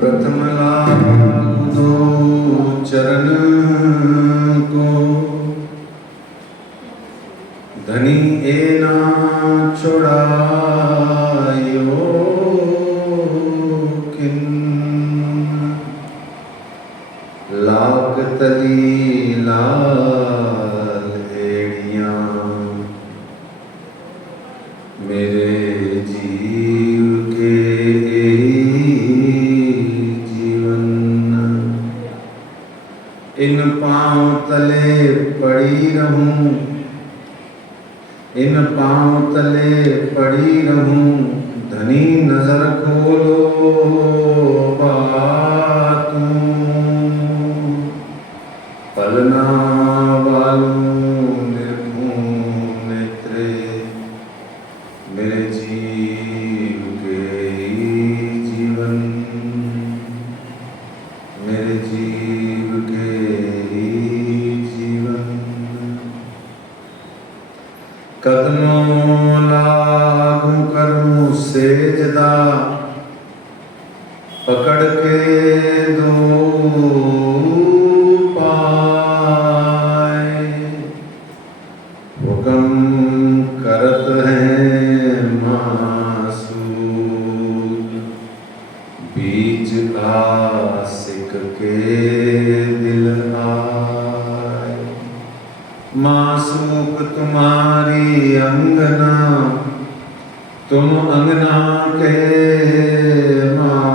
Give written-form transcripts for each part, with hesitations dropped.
प्रथम लाभ दो चरण को, धनी एना छुड़ायो किन, लाग तली लाल एड़ियां मेरे जीव के जीवन, इन पांव तले पड़ी रहूं, इन पांव तले पड़ी रहूं, धनी नजर खोलो बातों, पलना वालों नेत्रे मेरे जीव के जीवन, मेरे जीव के जीवन, कदमों लागू करूं सेजदा, पकड़ के दो पाए, हुक्म करत हैं मासूम, बीच आशिक के दिल आए, मासूक तुम्हारी अंगना, तुम अंगना के मासूम,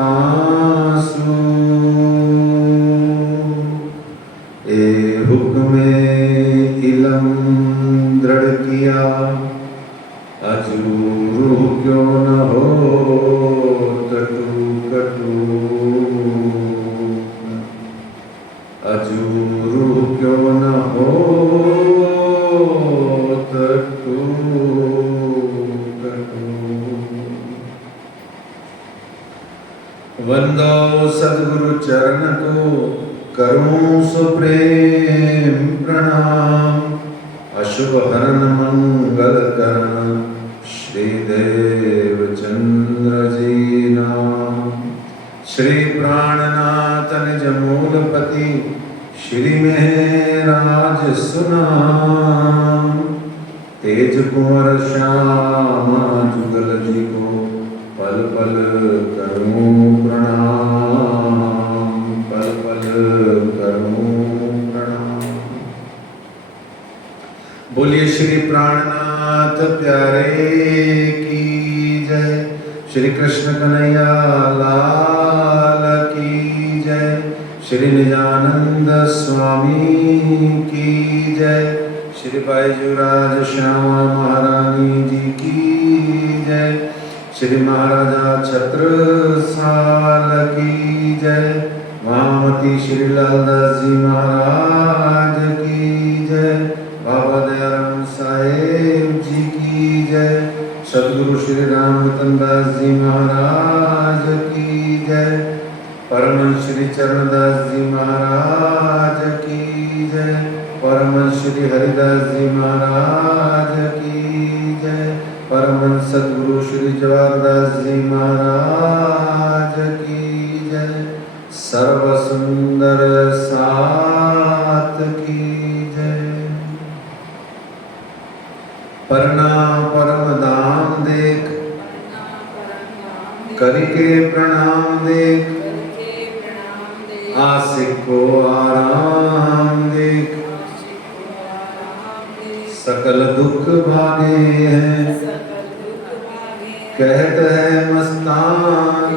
ए हुक्मे इलम दृढ़ किया, अजूरू क्यों न हो कटू कटू, अजूरू क्यों न हो कटू कटू। वंदो सद्गुरु चरण को, करूं सुप्रेम प्रणाम, अशुभ हरण मंगल करण, श्री देव चंद्र जी नाम, श्री प्राणनाथ निज मूलपति, श्री मेहराज सुनाम, तेज कुंवर श्यामा जुगल जी को, पल पल करूं प्रणाम, पल पल करूं प्रणाम। बोलिए श्री प्राणनाथ प्यारे की जय, श्री कृष्ण कन्हैया लाल की जय, श्री निजानंद स्वामी की जय, श्री बाईजूराज श्यामा महारानी जी की जय, श्री महाराजा छत्रसाल की जय, महामती श्री लालदास जी महाराज की जय, बाबा दयाराम साहेब जी की जय, सद्गुरु श्री रामरतन दास जी महाराज की जय, परमहंस श्री चरणदास जी महाराज की जय, परमहंस श्री हरिदास जी महाराज की जय, परमहंस सद्गुरु श्री जवाहरदास जी महाराज की जय, सर्व सुंदर सात की जय। प्रणाम परम धाम देख, करके प्रणाम देख, आशिक को आराम देख, सकल दुख भागे हैं, कहत है मस्तान,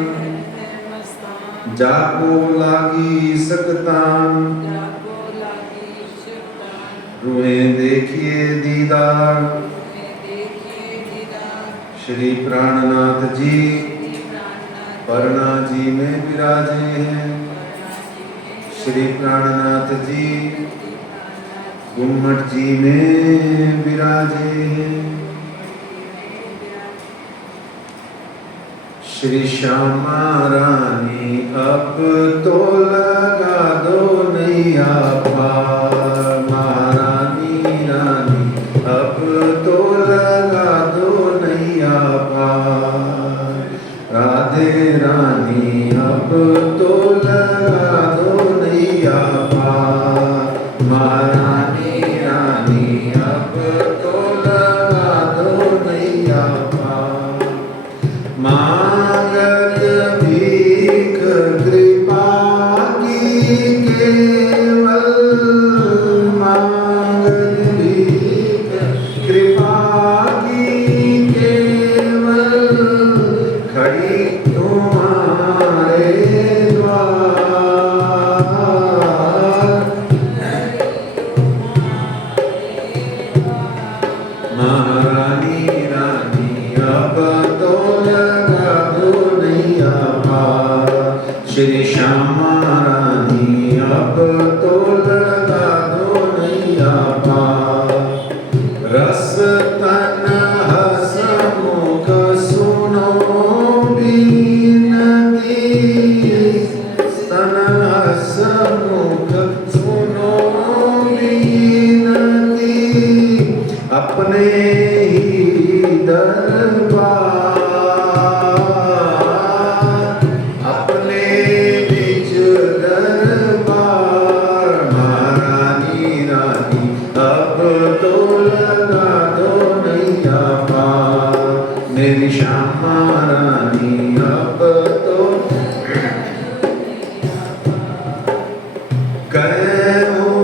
जाको लागी सकतान, रुए देखिए दीदार, श्री प्राणनाथ जी परना जी में विराजे हैं, श्री प्राणनाथ जी गुम्मट जी में विराजे हैं, श्री श्यामा रानी अब तो लगा दो नैया पार, महारानी रानी अब तो लगा दो नैया पार, राधे रानी अब तो तो लगा दो नैया पार, महारानी रानी अब तो लगा दो नैया पार। मांगत भीख कृपा की केवल, मांगत भीख कृपा की केवल, खड़ी तुम्हारे द्वार। महारानी रानी अब तो लगा दो नैया पार, श्री श्यामा रानी अब तो लगा दो नैया पार। रस तन हसमुख सुनो बीनती, तन हसमुख सुनो बीनती, अपने ही दरबार, अपने निज दरबार। महारानी रानी अब तो लगा दो नैया पार, मेरी श्यामा रानी अब तो कहो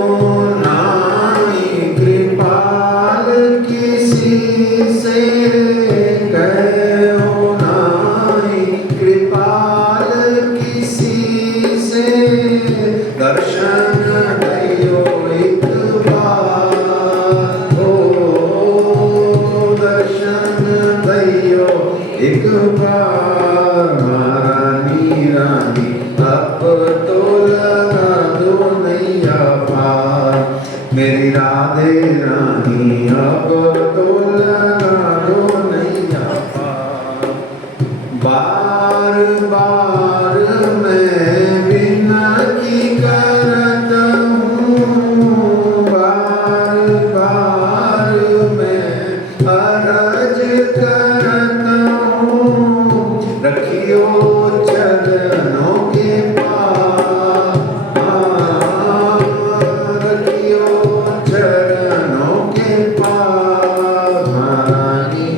नाई कृपाल किसी से, कहो नाई कृपाल किसी से, दर्शन दयो एक बार, हो दर्शन दयो एक बार। महारानी रानी अब तो लगा दो नैया पार, मेरी राधे रानी अब तो लगा दो नैया पार। बार बार मैं विनती करत हूँ, बार बार मैं अरज करत हूँ, रखियो चरणों के पास, रखियो चरणों के पास। महारानी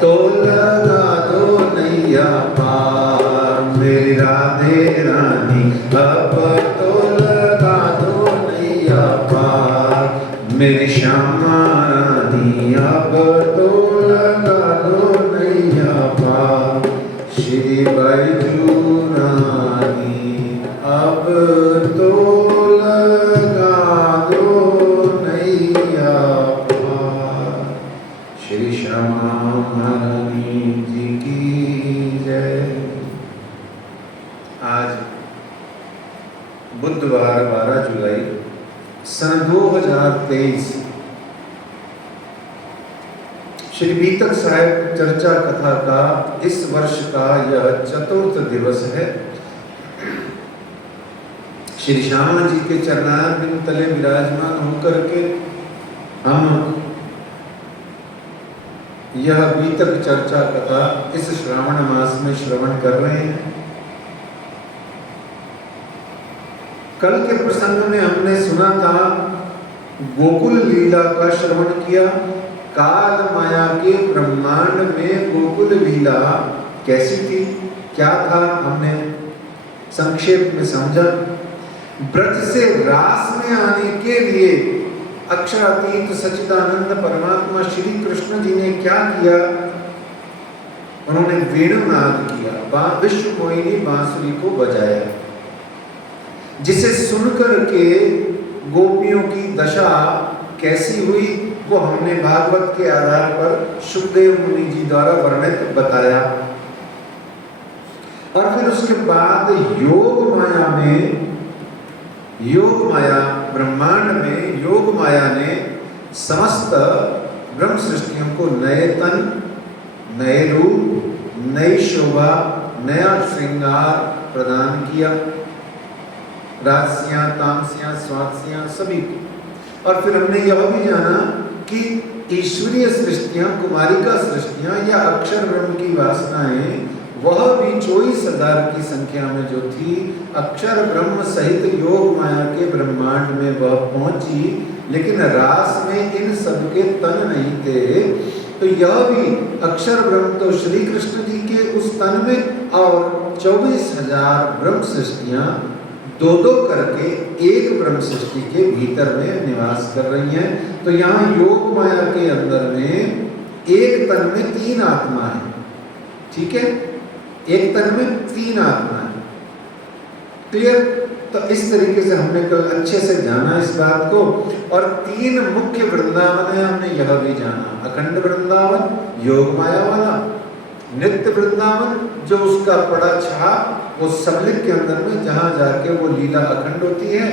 तो लगा दो नैया पार, मेरी राधे रानी अब तो लगा दो नैया पार, मेरी श्यामा रानी अब तो लगा दो नैया पार। श्री बैजू रानी अब तो लगा दो नैया पार। श्री श्यामा महारानी जी की जय। आज बुधवार 12 जुलाई सन 2023 श्री बीतक साहिब चर्चा कथा का इस वर्ष का यह चतुर्थ दिवस है। श्री श्यामा जी के चरणारविंद तले विराजमान होकर के हम यह बीतक चर्चा कथा इस श्रावण मास में श्रवण कर रहे हैं। कल के प्रसंग में हमने सुना था, गोकुल लीला का श्रवण किया। काल माया के ब्रह्मांड में गोकुल लीला कैसी थी, क्या था, हमने संक्षेप में समझा। ब्रज से रास में आने के लिए अक्षरातीत सच्चिदानंद परमात्मा श्री कृष्ण जी ने क्या किया, उन्होंने वेणुनाद किया, विश्व मोहिनी बांसुरी को बजाया, जिसे सुनकर के गोपियों की दशा कैसी हुई वो हमने भागवत के आधार पर सुखदेव मुनि जी द्वारा वर्णित बताया। और फिर उसके बाद योग माया ब्रह्मांड में योग माया ने समस्त ब्रह्म सृष्टियों को नए तन, नए रूप, नई शोभा, नया श्रृंगार प्रदान किया, राजसियां, तामसियां, स्वादसियां सभी को। और फिर हमने यह भी जाना कि ईश्वरीय सृष्टियां, कुमारिका सृष्टियां या अक्षर ब्रह्म की वासनाएं वह भी 24,000 की संख्या में जो थी, अक्षर ब्रह्म सहित योग माया के ब्रह्मांड में वह पहुंची, लेकिन रास में इन सबके तन नहीं थे। तो यह भी अक्षर ब्रह्म तो श्री कृष्ण जी के उस तन में, और 24,000 ब्रह्म सृष्टियां दो दो करके एक ब्रह्म सृष्टि के भीतर में निवास कर रही हैं। तो यहाँ योग माया के अंदर में एक तन में 3 आत्मा है, ठीक है, एक तन में 3 आत्मा है। क्लियर? तो इस तरीके से हमने कल अच्छे से जाना इस बात को। और 3 मुख्य वृंदावन है, हमने यह भी जाना, अखंड वृंदावन, योग माया वाला, नित्य वृंदावन जो उसका पड़ा छाप वो सबलिक के अंदर में जहाँ जाके वो लीला अखंड होती है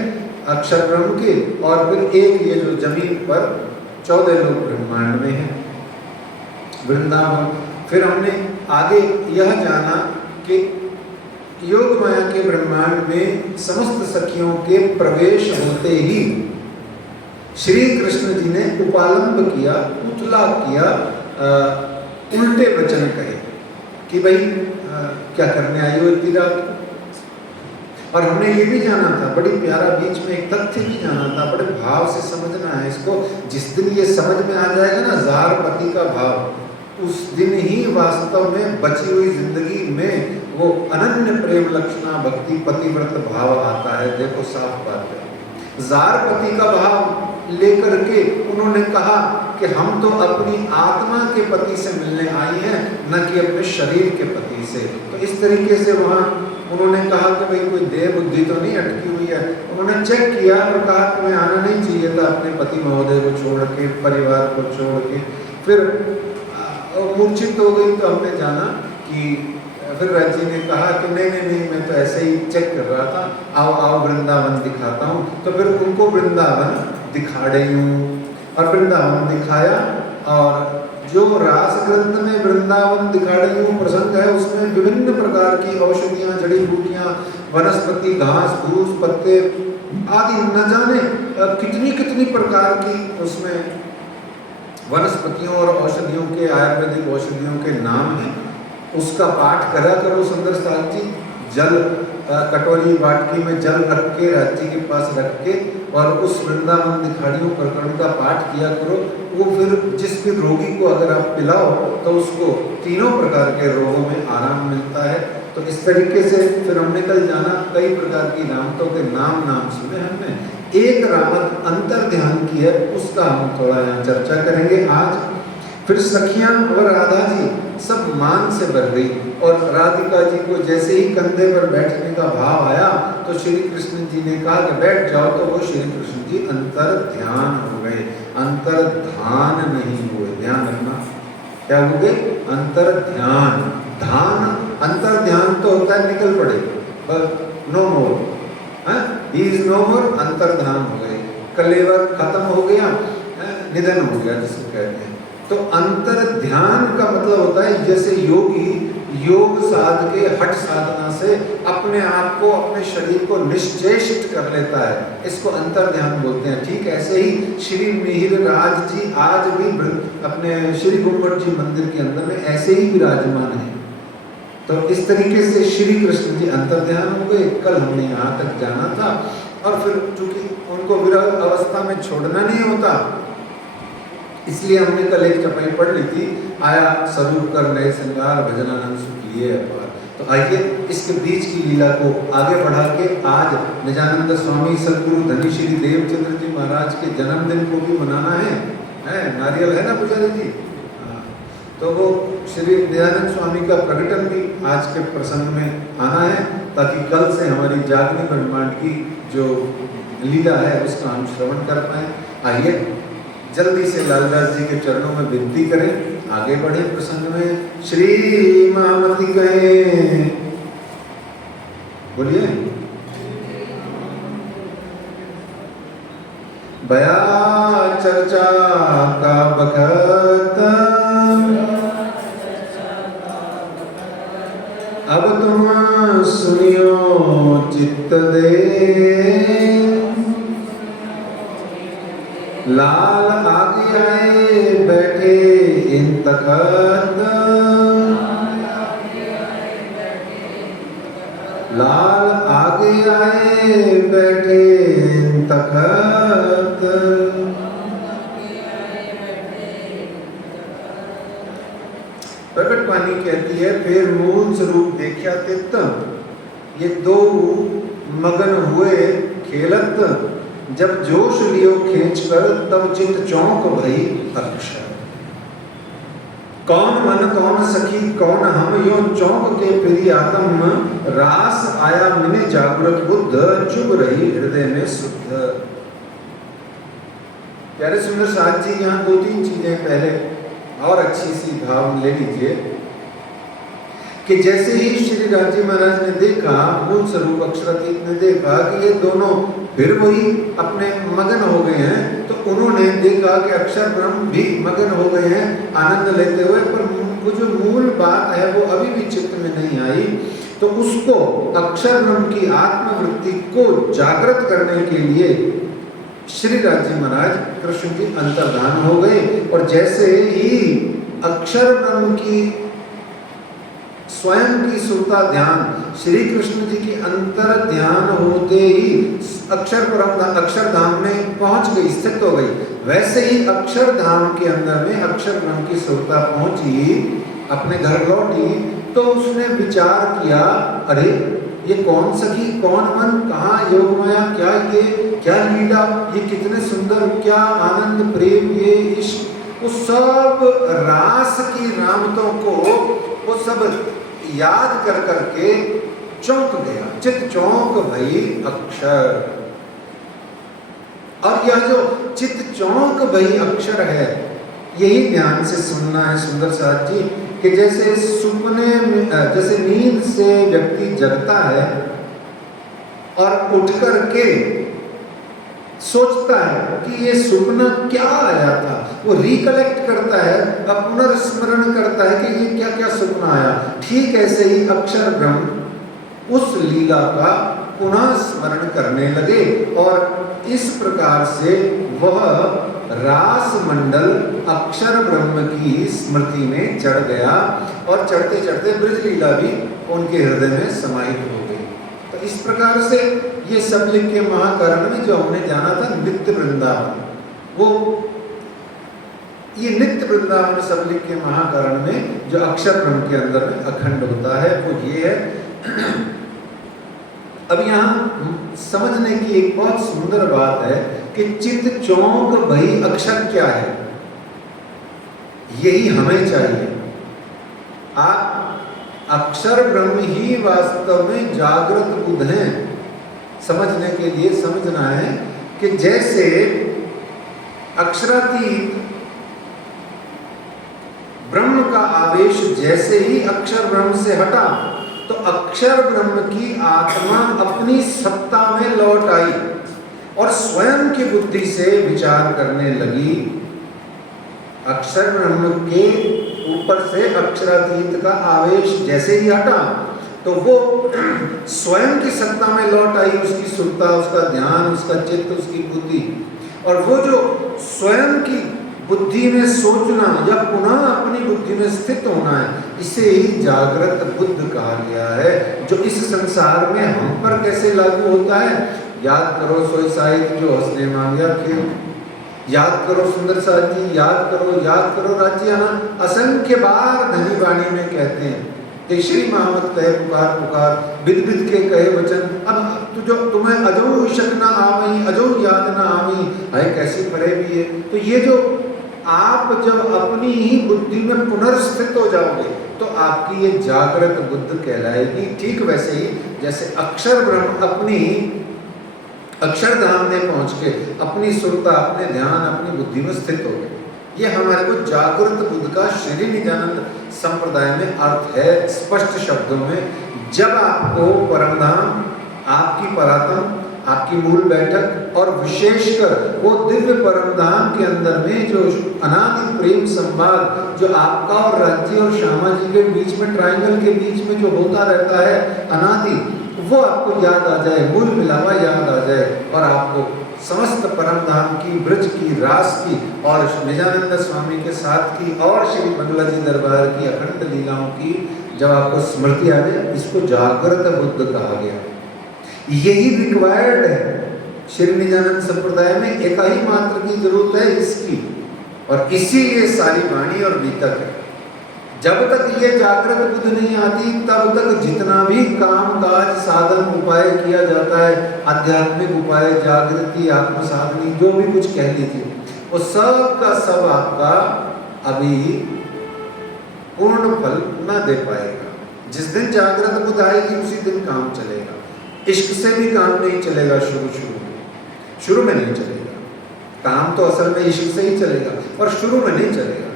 अक्षर ब्रह्म की, और फिर एक ये जो जमीन पर 14 लोग ब्रह्मांड में है वृंदावन। फिर हमने आगे यह जाना कि योग माया के ब्रह्मांड में समस्त सखियों के प्रवेश होते ही श्री कृष्ण जी ने उपालंब किया, पुतला किया, उल्टे वचन कहे कि भाई क्या करने आई हो इतनी रात। और हमने ये भी जाना था, बड़ी प्यारा बीच में एक तथ्य भी जाना था, बड़े भाव से समझना है इसको। जिस दिन ये समझ में आ जाएगा ना जार पति का भाव, उस दिन ही वास्तव में बची हुई जिंदगी में वो अनन्य प्रेम लक्षणा भक्ति पतिव्रत भाव आता है। देखो साफ बात है, जार पति का भाव लेकर के उन्होंने कहा कि हम तो अपनी आत्मा के पति से मिलने आई हैं, न कि अपने शरीर के पति से। तो इस तरीके से वहाँ उन्होंने कहा कि भाई कोई देह बुद्धि तो नहीं अटकी हुई है। उन्होंने चेक किया और कहा कि मैं आना नहीं चाहिए था अपने पति महोदय को छोड़ के, परिवार को छोड़ के। फिर मूर्छित हो गई। तो हमने जाना कि फिर राज जी ने कहा कि नहीं नहीं नहीं, मैं तो ऐसे ही चेक कर रहा था, आओ आओ वृंदावन दिखाता हूँ। तो फिर उनको वृंदावन दिखा रही हूँ, और वृंदावन दिखाया। और जो रास ग्रंथ में वृंदावन दिखा रही हूँ प्रसंग है, उसमें विभिन्न प्रकार की औषधियाँ, जड़ी बूटियाँ, वनस्पति, घास फूस, पत्ते आदि न जाने कितनी कितनी प्रकार की उसमें वनस्पतियों और औषधियों के, आयुर्वेदिक औषधियों के नाम हैं। उसका पाठ करा करो सुंदर साल जी। जल कटोरी बाटकी में जल रख के राज्य के पास रख के और उस वृंदावन दिखाड़ियों प्रकरण का पाठ किया करो। वो फिर जिस भी रोगी को अगर आप पिलाओ तो उसको तीनों प्रकार के रोगों में आराम मिलता है। तो इस तरीके से फिर हमने कल जाना, कई प्रकार की रामतों के नाम सुने हमने। एक रामत अंतर ध्यान की है, उसका हम थोड़ा यहाँ चर्चा करेंगे आज। फिर सखियां और राधा जी सब मान से भर गई, और राधिका जी को जैसे ही कंधे पर बैठने का भाव आया तो श्री कृष्ण जी ने कहा कि बैठ जाओ। तो वो श्री कृष्ण जी अंतर ध्यान हो गए, अंतर ध्यान नहीं हुए। ध्यान रखना, क्या हो गए? अंतर ध्यान। ध्यान, अंतर ध्यान तो होता है निकल पड़े, no more, he is no more, अंतर ध्यान हो गए, कलेवर खत्म हो गया, निधन हो गया जिसको कहते हैं। तो अंतर ध्यान का मतलब होता है जैसे योगी योग साध के हठ साधना से अपने आप को, अपने शरीर को निश्चेष्ट कर लेता है, इसको अंतर ध्यान बोलते हैं। ठीक ऐसे ही श्री मिहिर राज जी आज भी अपने श्री गुम्बद जी मंदिर के अंदर में ऐसे ही विराजमान है। तो इस तरीके से श्री कृष्ण जी अंतर ध्यान हो गए। कल हमने यहाँ तक जाना था, और फिर चूंकि उनको विरह अवस्था में छोड़ना नहीं होता, इसलिए हमने कल एक चपाई पढ़ ली थी, आया स्वरूप कर नए श्रृंगार भजनानंद सुखिए अपार। तो आइए इसके बीच की लीला को आगे बढ़ा के आज निजानंद स्वामी सदगुरु धनी श्री देवचंद्र जी महाराज के जन्मदिन को भी मनाना है। नारियल है ना पुजारी जी? तो वो श्री निजानंद स्वामी का प्रकटन भी आज के प्रसंग में आना है, ताकि कल से हमारी जागनी ब्रह्मांड की जो लीला है उसका हम श्रवण कर पाए। आइए जल्दी से लालदास जी के चरणों में विनती करें, आगे बढ़े प्रसंग में। श्री महामती कहे, बोलिए। बया चर्चा का बखत अब तुम सुनियो चित्त दे, लाल आगे आए बैठे इन तखत, काल आगे आए बैठे तखत। प्रकट वाणी कहती है, फिर मूल स्वरूप देखा तित, ये दो मगन हुए खेलत, जब जोश लियो खींच कर, तब चित चौंक भई अक्षर। कौन मन कौन सखी कौन हम, यो चौंक के फिरी आत्म, रास आया मिने जागृत बुद्ध, चुभ रही हृदय में शुद्ध। प्यारे सुंदर साथ जी, यहाँ दो तीन चीजें पहले और अच्छी सी भाव ले लीजिए कि जैसे ही श्री राजी महाराज ने देखा, मूल स्वरूप अक्षरातीत ने देखा कि ये दोनों फिर वही अपने मगन हो गए हैं, तो उन्होंने देखा कि अक्षर ब्रह्म भी मगन हो गए हैं आनंद लेते हुए, पर वो जो मूल बात है वो अभी भी चित्त में नहीं आई। तो उसको अक्षर ब्रह्म की आत्मवृत्ति को जागृत करने के लिए श्री राजी महाराज कृष्ण जी अंतर्धान हो गए, और जैसे ही अक्षर ब्रह्म की स्वयं की सुरता ध्यान श्री कृष्ण जी की अंतर ध्यान होते ही अक्षरधाम में पहुंच गई, स्थित हो गई, वैसे ही अक्षरधाम के अंदर में अक्षर ब्रह्म की सुरता पहुंची, अपने घर लौटी, तो उसने विचार किया, अरे ये कौन सखी कौन मन, कहाँ योग माया, क्या लीला, ये कितने सुंदर, क्या आनंद प्रेम, ये इश्क, उस सब रास की रामतों को वो सब याद कर करके चौंक गया, चित चौंक भई अक्षर। और यह जो चित चौंक भई अक्षर है, यही ध्यान से सुनना है सुंदर साथ जी, कि जैसे सुपने में, जैसे नींद से व्यक्ति जगता है और उठ करके सोचता है कि ये सपना क्या आया था, वो रिकलेक्ट करता है, अब पुनर्स्मरण करता है कि ये क्या क्या सपना आया, ठीक ऐसे ही अक्षर ब्रह्म उस लीला का पुनः स्मरण करने लगे, और इस प्रकार से वह रास मंडल अक्षर ब्रह्म की स्मृति में चढ़ गया, और चढ़ते चढ़ते ब्रज लीला भी उनके हृदय में समाहित हो गई। तो इस प्रकार से ये सबलिंग के महाकारण में जो हमने जाना था नित्य वृंदावन, वो ये नित्य वृंदावन सबलिंग के महाकारण में जो अक्षर ब्रह्म के अंदर में अखंड होता है, वो ये है। अब यहाँ समझने की एक बहुत सुंदर बात है कि चित चौंक भई अक्षर क्या है, यही हमें चाहिए। आप अक्षर ब्रह्म ही वास्तव में जागृत बुद्ध हैं। समझने के लिए समझना है कि जैसे अक्षरातीत ब्रह्म का आवेश जैसे ही अक्षर ब्रह्म से हटा, तो अक्षर ब्रह्म की आत्मा अपनी सत्ता में लौट आई और स्वयं की बुद्धि से विचार करने लगी। अक्षर ब्रह्म के ऊपर से अक्षरातीत का आवेश जैसे ही हटा, तो वो स्वयं की सत्ता में लौट आई, उसकी सुरता, उसका ध्यान, उसका चित्त, उसकी बुद्धि। और वो जो स्वयं की बुद्धि में सोचना या पुनः अपनी बुद्धि में स्थित होना है, इसे ही जागृत बुद्ध कहा गया है, जो इस संसार में हम पर कैसे लागू होता है। याद करो सोई साहित्य जो हंसने मांगा खेल, याद करो सुंदर साथी, याद करो राज्याना, असंख्य बार धनी वाणी में कहते हैं कि श्री महामत कहे पुकार पुकार, बिद बिद के कहे वचन, अब जो तुम्हें अजो शक न आवई, अजो याद न आवी, है कैसी परे भी है। तो ये जो आप जब अपनी ही बुद्धि में पुनर्स्थित हो जाओगे, तो आपकी ये जागृत बुद्ध कहलाएगी। ठीक वैसे ही जैसे अक्षर ब्रह्म अपनी अक्षरधाम में पहुंच के अपनी सुरता, अपने ध्यान, अपनी बुद्धि में स्थित हो गए। ये हमारे को जागृत बुद्ध का श्री निजानंद संप्रदाय में अर्थ है, स्पष्ट शब्दों में। जब आपको परमधाम, आपकी परात्म, आपकी मूल बैठक और विशेषकर वो दिव्य परमधाम के अंदर में जो अनादि प्रेम संवाद जो आपका और राज्य और श्यामा जी के बीच में, ट्रायंगल के बीच में जो होता रहता है अनादि, वो आपको याद आ जाए, मूल मिलावा याद आ जाए, और आपको समस्त परमधाम की, ब्रज की, रास की और निजानंद स्वामी के साथ की और श्री मंगला जी दरबार की अखंड लीलाओं की जब आपको स्मृति आ गया, इसको जागृत बुद्ध कहा गया। यही रिक्वायर्ड है श्री निजानंद संप्रदाय में, एक ही मात्र की जरूरत है इसकी, और इसीलिए सारी वाणी और बीतक है। जब तक ये जागृत बुद्ध नहीं आती तब तक जितना भी काम काज साधन उपाय किया जाता है, आध्यात्मिक उपाय, जागृति, आत्म साधनी, जो भी कुछ कह लीजिए, वो सब का सब आपका अभी पूर्ण फल न दे पाएगा। जिस दिन जागृत बुद्ध आएगी उसी दिन काम चलेगा। इश्क से भी काम नहीं चलेगा, शुरू में नहीं चलेगा। काम तो असल में इश्क से ही चलेगा, और शुरू में नहीं चलेगा।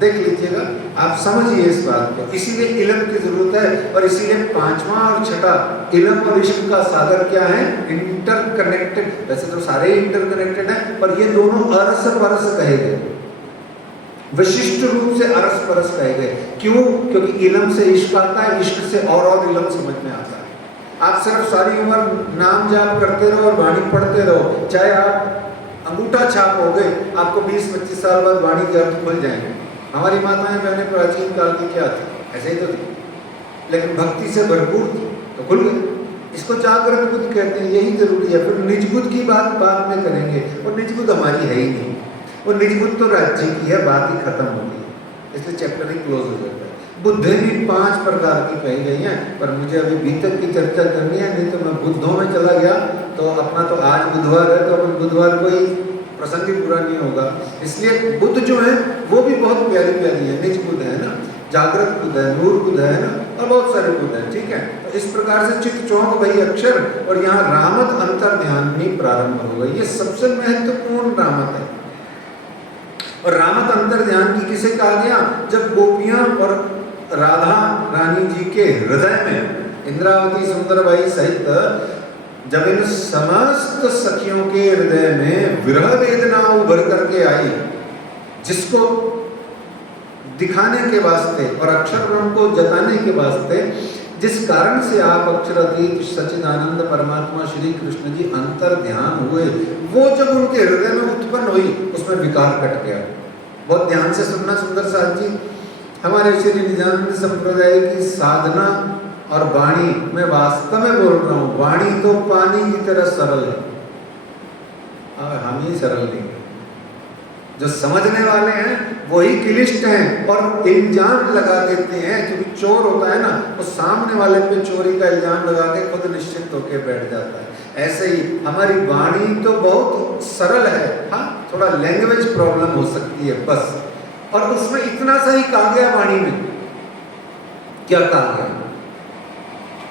देख लीजिएगा, आप समझिए इस बात को। इसीलिए इल्म की जरूरत है, और इसीलिए पांचवा और छठा इल्म और इश्क का सागर क्या है? इंटरकनेक्टेड। वैसे तो सारे इंटरकनेक्टेड हैं, पर ये दोनों अरस परस कहे गए, विशिष्ट रूप से अरस परस कहे गए। क्यों? क्योंकि इल्म से इश्क आता है, इश्क से और इल्म समझ में आता है। आप सिर्फ सारी उम्र नाम जाप करते रहो और वाणी पढ़ते रहो, चाहे आप अंगूठा छाप हो गए, आपको 20-25 साल बाद वाणी के अर्थ खुल जाएंगे। हमारी माताएं बहनें प्राचीन काल की क्या थी? ऐसे ही तो थी, लेकिन भक्ति से भरपूर थी, तो खुल गए। इसको जागृत बुद्ध कहते हैं, यही जरूरी है। फिर निज बुद्ध की बात बाद में करेंगे, और निज बुद्ध हमारी है ही नहीं, और निज बुद्ध तो राज्य की है, बात ही खत्म होती है, इसलिए चैप्टर ही क्लोज हो जाता है। बुद्धि भी 5 प्रकार की कही गई हैं, पर मुझे अभी बीतक की चर्चा करनी है, नहीं तो मैं बुद्धों में चला गया तो अपना तो आज बुधवार है, तो अपन बुधवार को ही प्रसंग ही पूरा नहीं होगा। इसलिए बुद्ध जो है वो भी बहुत प्यारी प्यारी है। निज बुद्ध है ना, जागृत बुद्ध है, नूर बुद्ध है ना, और बहुत सारे बुद्ध हैं, ठीक है। तो इस प्रकार से चित्त चौंक वही अक्षर, और यहाँ रामत अंतर ध्यान भी प्रारंभ हो गई। ये सबसे महत्वपूर्ण रामत है। और रामत अंतर ध्यान की किसे कहा गया? जब गोपियां और राधा रानी जी के हृदय में इंद्रावती सुंदरबाई सहित जब इन समस्त सखियों के हृदय में विरह वेदना उभर करके आई, जिसको दिखाने के वास्ते और अक्षर ब्रह्म को जताने के वास्ते, जिस कारण से आप अक्षरातीत सच्चिदानंद परमात्मा श्री कृष्ण जी अंतर ध्यान हुए, वो जब उनके हृदय में उत्पन्न हुई, उसमें विकार कट गया। बहुत ध्यान से सुनना सुंदर साथ जी, हमारे श्री निजानंद संप्रदाय की साधना और वाणी, मैं वास्तव में बोल रहा हूँ, वाणी तो पानी की तरह सरल है, और हम ही सरल नहीं है। जो समझने वाले हैं वही क्लिष्ट हैं और इल्जाम लगा देते हैं, क्योंकि चोर होता है ना, वो सामने वाले पे चोरी का इल्जाम लगा के खुद निश्चिंत होकर बैठ जाता है। ऐसे ही हमारी वाणी तो बहुत सरल है, हाँ थोड़ा लैंग्वेज प्रॉब्लम हो सकती है बस, और उसमें इतना सा ही कहा गया। वाणी में क्या कहा गया?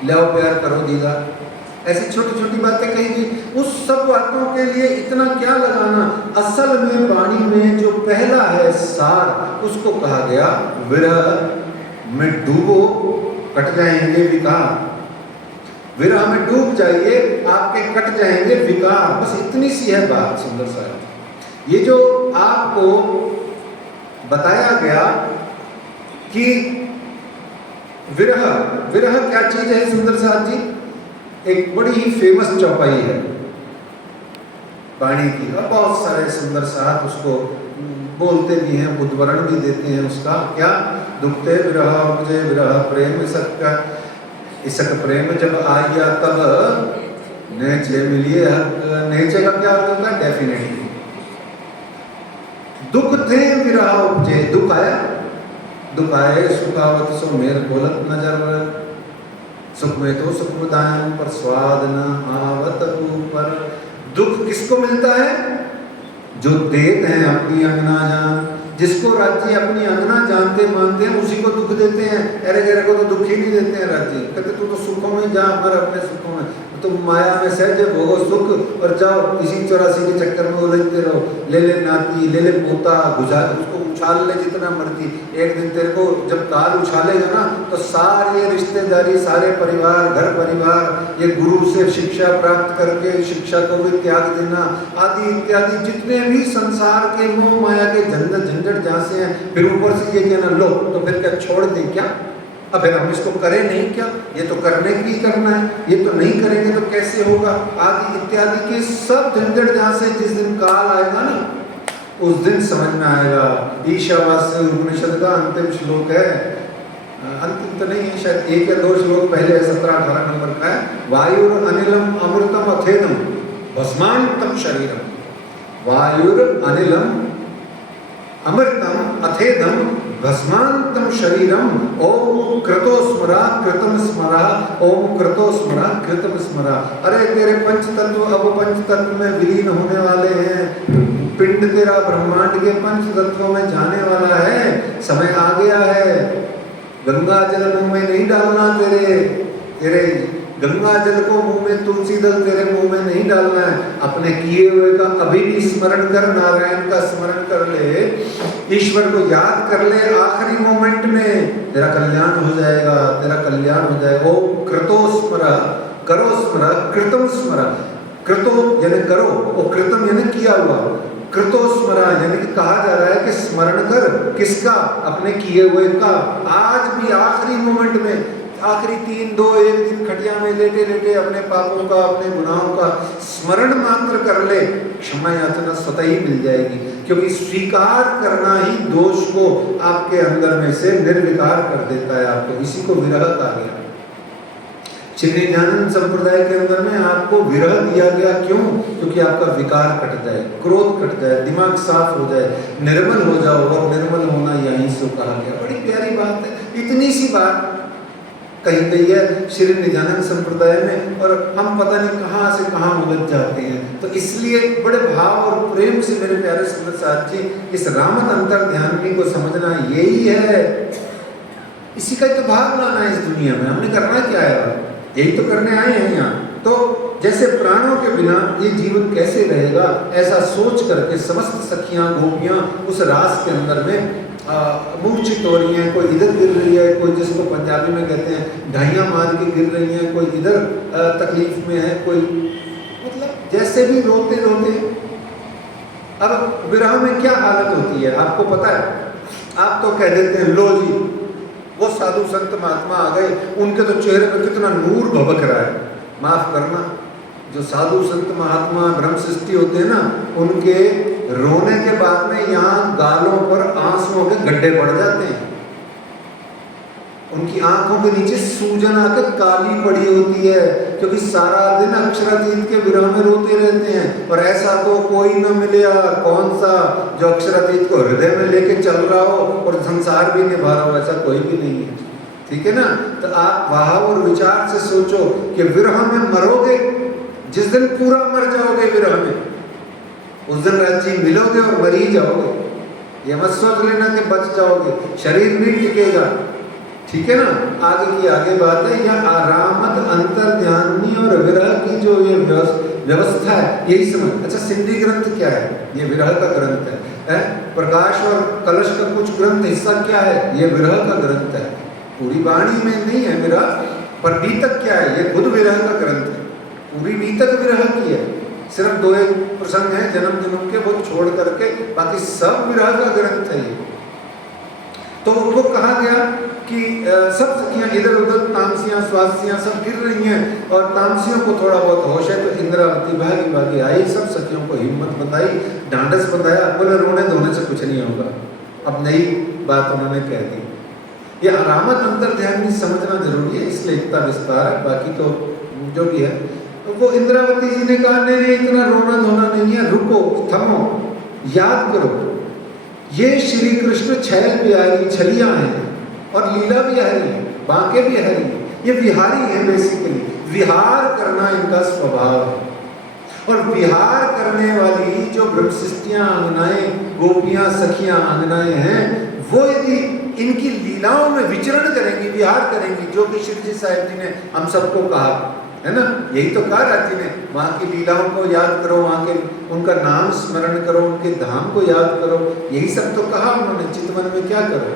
लो प्यार करो दीदा, ऐसी छोटी छोटी बातें कही गई। उस सब बातों के लिए इतना क्या लगाना? असल में वाणी में जो पहला है सार, उसको कहा गया विरह में डूबो, कट जाएंगे विकार। विरह में डूब जाइए, आपके कट जाएंगे विकार। बस इतनी सी है बात सुंदर साहब। ये जो आपको बताया गया कि विरह, विरह क्या चीज है सुंदर साहब जी? एक बड़ी ही फेमस चौपाई है वाणी की, और बहुत सारे सुंदर साहब उसको बोलते भी हैं, उद्धरण भी देते हैं उसका। क्या? दुखते विरह मुझे विरह प्रेम इसका, इसक प्रेम जब आया तब नेचे मिलिए हक। नेचे का क्या अर्थ होता है? डेफिनेटली दुख थे विरह उपजे, दुख आया, दुख आए सुखावत सो मेर बोलत नजर, सुख में तो सुख दान पर स्वाद न आवत ऊपर। दुख किसको मिलता है? जो देते हैं अपनी अंगना जान, जिसको राज्य अपनी अंगना जानते मानते हैं उसी को दुख देते हैं। अरे गहरे को तो दुख ही नहीं देते हैं राज्य, कहते तू तो सुखों में जा, मर अपने सुखों में, तुम माया में सहज भोगो सुख और जाओ इसी 84 के चक्कर में उलझते रहो। ले ले नाती, ले ले पोता, गुजार उसको उछाल ले जितना मर्जी। एक दिन तेरे को जब काल उछालेगा ना, तो सारे रिश्तेदारी, सारे परिवार, घर परिवार, ये गुरु से शिक्षा प्राप्त करके शिक्षा को भी त्याग देना आदि इत्यादि, जितने भी संसार के मोह माया के झंझट जहाँ से हैं, फिर ऊपर से ये कहना लो तो फिर क्या छोड़ दें क्या? अब फिर हम इसको करें नहीं क्या? ये तो करने के लिए करना है, ये तो नहीं करेंगे तो कैसे होगा? आदि इत्यादि के सब झंझट जहाँ से जिस दिन काल आएगा ना, उस दिन समझ में आएगा। ईशावास्य उपनिषद का अंतिम श्लोक है, अंतिम तो नहीं है, शायद 1 या 2 श्लोक पहले 17-18 नंबर का है। वायुर अनिलम अमृतम अथेदम भस्मांतम शरीरम, वायुर अनिलम अमृतम अथेदम भस्मांतम शरीरम, ओम क्रतो स्मरा कृतम स्मरा, ओम क्रतो स्मरा कृतम स्मरा। अरे तेरे पंच तत्व अब पंच तत्व में विलीन होने वाले हैं, पिंड तेरा ब्रह्मांड के पंच तत्वों में जाने वाला है, समय आ गया है। गंगा जल मुंह में नहीं डालना, तेरे गंगा जल को मुंह में, तुलसी दल तेरे मुंह में नहीं डालना है। अपने किए हुए का अभी भी स्मरण कर, नारायण का स्मरण कर ले, ईश्वर को याद कर ले, आखिरी मोमेंट में तेरा कल्याण हो जाएगा, तेरा कल्याण हो जाएगा। ओम कृतो स्मरा, करो स्मरा, कृतम स्मरा। कृतो यानी करो, और कृतम यानी किया हुआ। कृतो स्मरा यानी कि कहा जा रहा है कि स्मरण कर, किसका? अपने किए हुए का। आज भी आखिरी मोमेंट में, आखिरी 3-2-1 दिन खटिया में लेटे लेटे अपने पापों का, अपने गुनाहों का स्मरण मात्र कर ले, क्षमा याचना स्वतः ही मिल जाएगी। क्योंकि स्वीकार करना ही दोष को आपके अंदर में से निर्विकार कर देता है आपको। इसी को विरह कहा गया। श्री ज्ञानंद संप्रदाय के अंदर में आपको विरह दिया गया, क्यों? क्योंकि आपका विकार कट जाए, क्रोध कट जाए, दिमाग साफ हो जाए, निर्मल हो जाओ, और निर्मल होना यहीं से कहा गया। बड़ी प्यारी बात है, इतनी सी बात कही गई है श्री निजानंद संप्रदाय में, और हम पता नहीं कहाँ से कहाँ उलझ जाते हैं। तो इसलिए बड़े भाव और प्रेम से मेरे प्यारे सुंदर साथ जी, इस रामत अंतर ध्यान को समझना यही है, इसी का तो भाग लाना है इस दुनिया में। हमने करना क्या है? यही तो करने आए हैं यहाँ। तो जैसे प्राणों के बिना ये जीवन कैसे रहेगा, ऐसा सोच करके समस्त सखियां गोपियां उस रास के अंदर में मूर्छित हो रही हैं। कोई इधर गिर रही है, कोई जिसको पंजाबी में कहते हैं ढाइयाँ मार के गिर रही हैं, कोई इधर तकलीफ में है, कोई मतलब जैसे भी रोते रोते। अब विरह में क्या हालत होती है आपको पता है? आप तो कह देते हैं लो जी वो साधु संत महात्मा आ गए, उनके तो चेहरे पर कितना नूर भभक रहा है। माफ करना, जो साधु संत महात्मा ब्रह्म सृष्टि होते हैं ना, उनके रोने के बाद में यहाँ गालों पर आंसुओं के गड्ढे पड़ जाते हैं, उनकी आंखों के नीचे सूजन आकर काली पड़ी होती है, क्योंकि सारा दिन अक्षरातीत के विरह में रोते रहते हैं। और ऐसा तो कोई न मिलेगा, कौन सा जो अक्षरातीत को हृदय में लेके चल रहा हो और संसार भी निभा रहा हो, ऐसा कोई भी नहीं है। ठीक है ना? तो आप भाव और विचार से सोचो कि विरह में मरोगे, जिस दिन पूरा मर जाओगे विरह में, उस दिन राज्य मिलोगे और मर ही जाओगे। ये मत सोच लेना कि बच जाओगे, शरीर नहीं टिकेगा। ठीक है ना? आगे की आगे बात है। यह आरामत अंतर ध्यानी और विरह की जो ये व्यवस्था है, यही समझ। अच्छा, सिंधी ग्रंथ क्या है? ये विरह का ग्रंथ है। प्रकाश और कलश का कुछ ग्रंथ हिस्सा क्या है? ये विरह का ग्रंथ है। पूरी वाणी में नहीं है विरह, पर बीतक क्या है? ये खुद विरह का ग्रंथ है। पूरी बीतक विरह की है। सिर्फ 2-1 प्रसंग है जन्म जन्म के, वो छोड़ करके बाकी सब विरह का ग्रंथ है ये। तो वो कहा गया कि सब सखियां इधर उधर तामसियां स्वासियां सब गिर रही हैं, और तामसियों को थोड़ा बहुत होश है, तो इंद्रावती भागी भागी आई, सब सखियों को हिम्मत बताई, ढांढस बताया, बोले रोने धोने से कुछ नहीं होगा। अब नई बात उन्होंने कह दी। ये आरामत अंतर ध्यान समझना जरूरी है, इसलिए इतना विस्तार है, बाकी तो जो भी है। तो वो इंद्रावती जी ने कहा नहीं, इतना रोना धोना नहीं है, रुको, थमो, याद करो, ये श्री कृष्ण छैल बिहारी छलियां हैं, और लीला भी हरी है, बांके भी हरी है, ये विहारी है। बेसिकली विहार करना इनका स्वभाव है, और विहार करने वाली जो ब्रह्मशिष्टियां अंगनाएं, गोपियां सखियां अंगनाएं हैं, वो यदि इनकी लीलाओं में विचरण करेंगी, विहार करेंगी, जो कि श्री जी साहिब जी ने हम सबको कहा है ना, यही तो कहा राज्य ने, वहाँ की लीलाओं को याद करो, वहाँ के उनका नाम स्मरण करो, उनके धाम को याद करो, यही सब तो कहा उन्होंने। चितवन में क्या करो?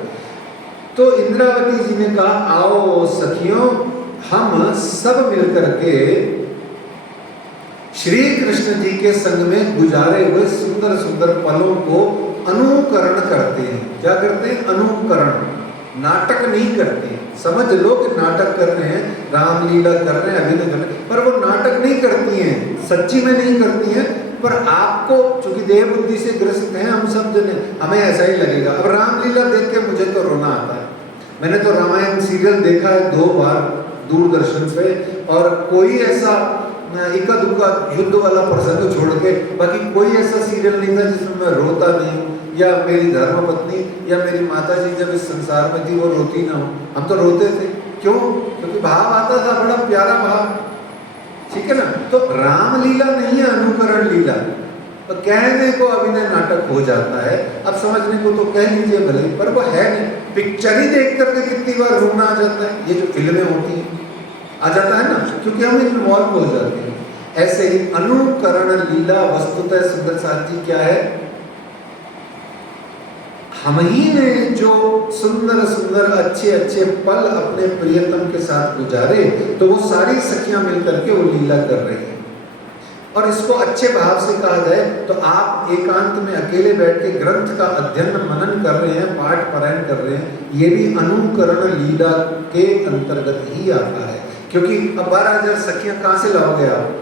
तो इंद्रावती जी ने कहा आओ सखियों, हम सब मिलकर के श्री कृष्ण जी के संग में गुजारे हुए सुंदर सुंदर पलों को अनुकरण करते हैं। क्या करते हैं? अनुकरण। नाटक नहीं करते। समझ लो कि नाटक कर रहे हैं, रामलीला कर रहे हैं, अभिनय कर रहे हैं, पर वो नाटक नहीं करती हैं, सच्ची में नहीं करती हैं। पर आपको चूंकि देह बुद्धि से ग्रसित हैं हम सब जने, हमें ऐसा ही लगेगा। अब रामलीला देख के मुझे तो रोना आता है, मैंने तो रामायण सीरियल देखा है 2 बार दूरदर्शन पे, और कोई ऐसा इक्का दुक्का युद्ध वाला प्रसंग छोड़ के बाकी कोई ऐसा सीरियल नहीं था जिसमें मैं रोता नहीं हूँ, या मेरी धर्मपत्नी या मेरी माता जी जब इस संसार में थी वो रोती ना हो। हम तो रोते थे, क्यों? क्योंकि भाव आता था, बड़ा प्यारा भाव, ठीक है ना। तो रामलीला नहीं है अनुकरण लीला, तो कहने को अभिनय नाटक हो जाता है, अब समझने को तो कह लीजिए भले, पर वो है नहीं। पिक्चर ही देख करके कितनी बार रोना आ जाता है, ये जो फिल्में होती हैं आ जाता है ना, क्योंकि हम इन्वॉल्व हो जाते हैं। ऐसे ही अनुकरण लीला वस्तुतः सुंदर साथ जी क्या है, हम ही ने जो सुंदर सुंदर अच्छे अच्छे पल अपने प्रियतम के साथ गुजारे, तो वो सारी सखियां मिलकर के वो लीला कर रही हैं। और इसको अच्छे भाव से कहा जाए तो आप एकांत में अकेले बैठ के ग्रंथ का अध्ययन मनन कर रहे हैं, पाठ पारायण कर रहे हैं, ये भी अनुकरण लीला के अंतर्गत ही आता है। क्योंकि अब 12,000 सखियां कहाँ से लाओगे आप,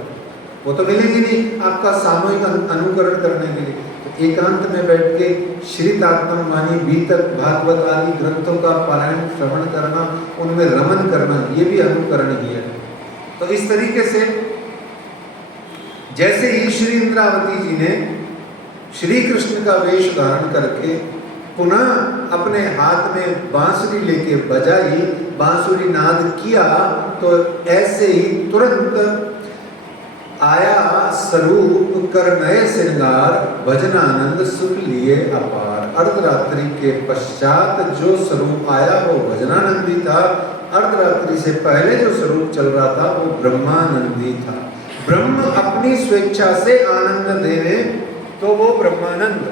वो तो मिलेंगी नहीं आपका सामूहिक अनुकरण करने के लिए। तो एकांत में बैठ के श्री तात्म वाणी बीतक भागवत आदि ग्रंथों का पारायण श्रवण करना, उनमें रमन करना, ये भी अनुकरण ही है। तो इस तरीके से जैसे ही श्री इंद्रावती जी ने श्री कृष्ण का वेश धारण करके पुनः अपने हाथ में बांसुरी लेके बजाई, बांसुरी नाद किया, तो ऐसे ही तुरंत आया स्वरूप कर नए श्रृंगार, भजनानंद सुख लिए अपार। अर्धरात्रि के पश्चात जो स्वरूप आया वो भजनानंदी था, अर्धरात्रि से पहले जो स्वरूप चल रहा था वो ब्रह्मानंदी था। ब्रह्म अपनी स्वेच्छा से आनंद देवे तो वो ब्रह्मानंद,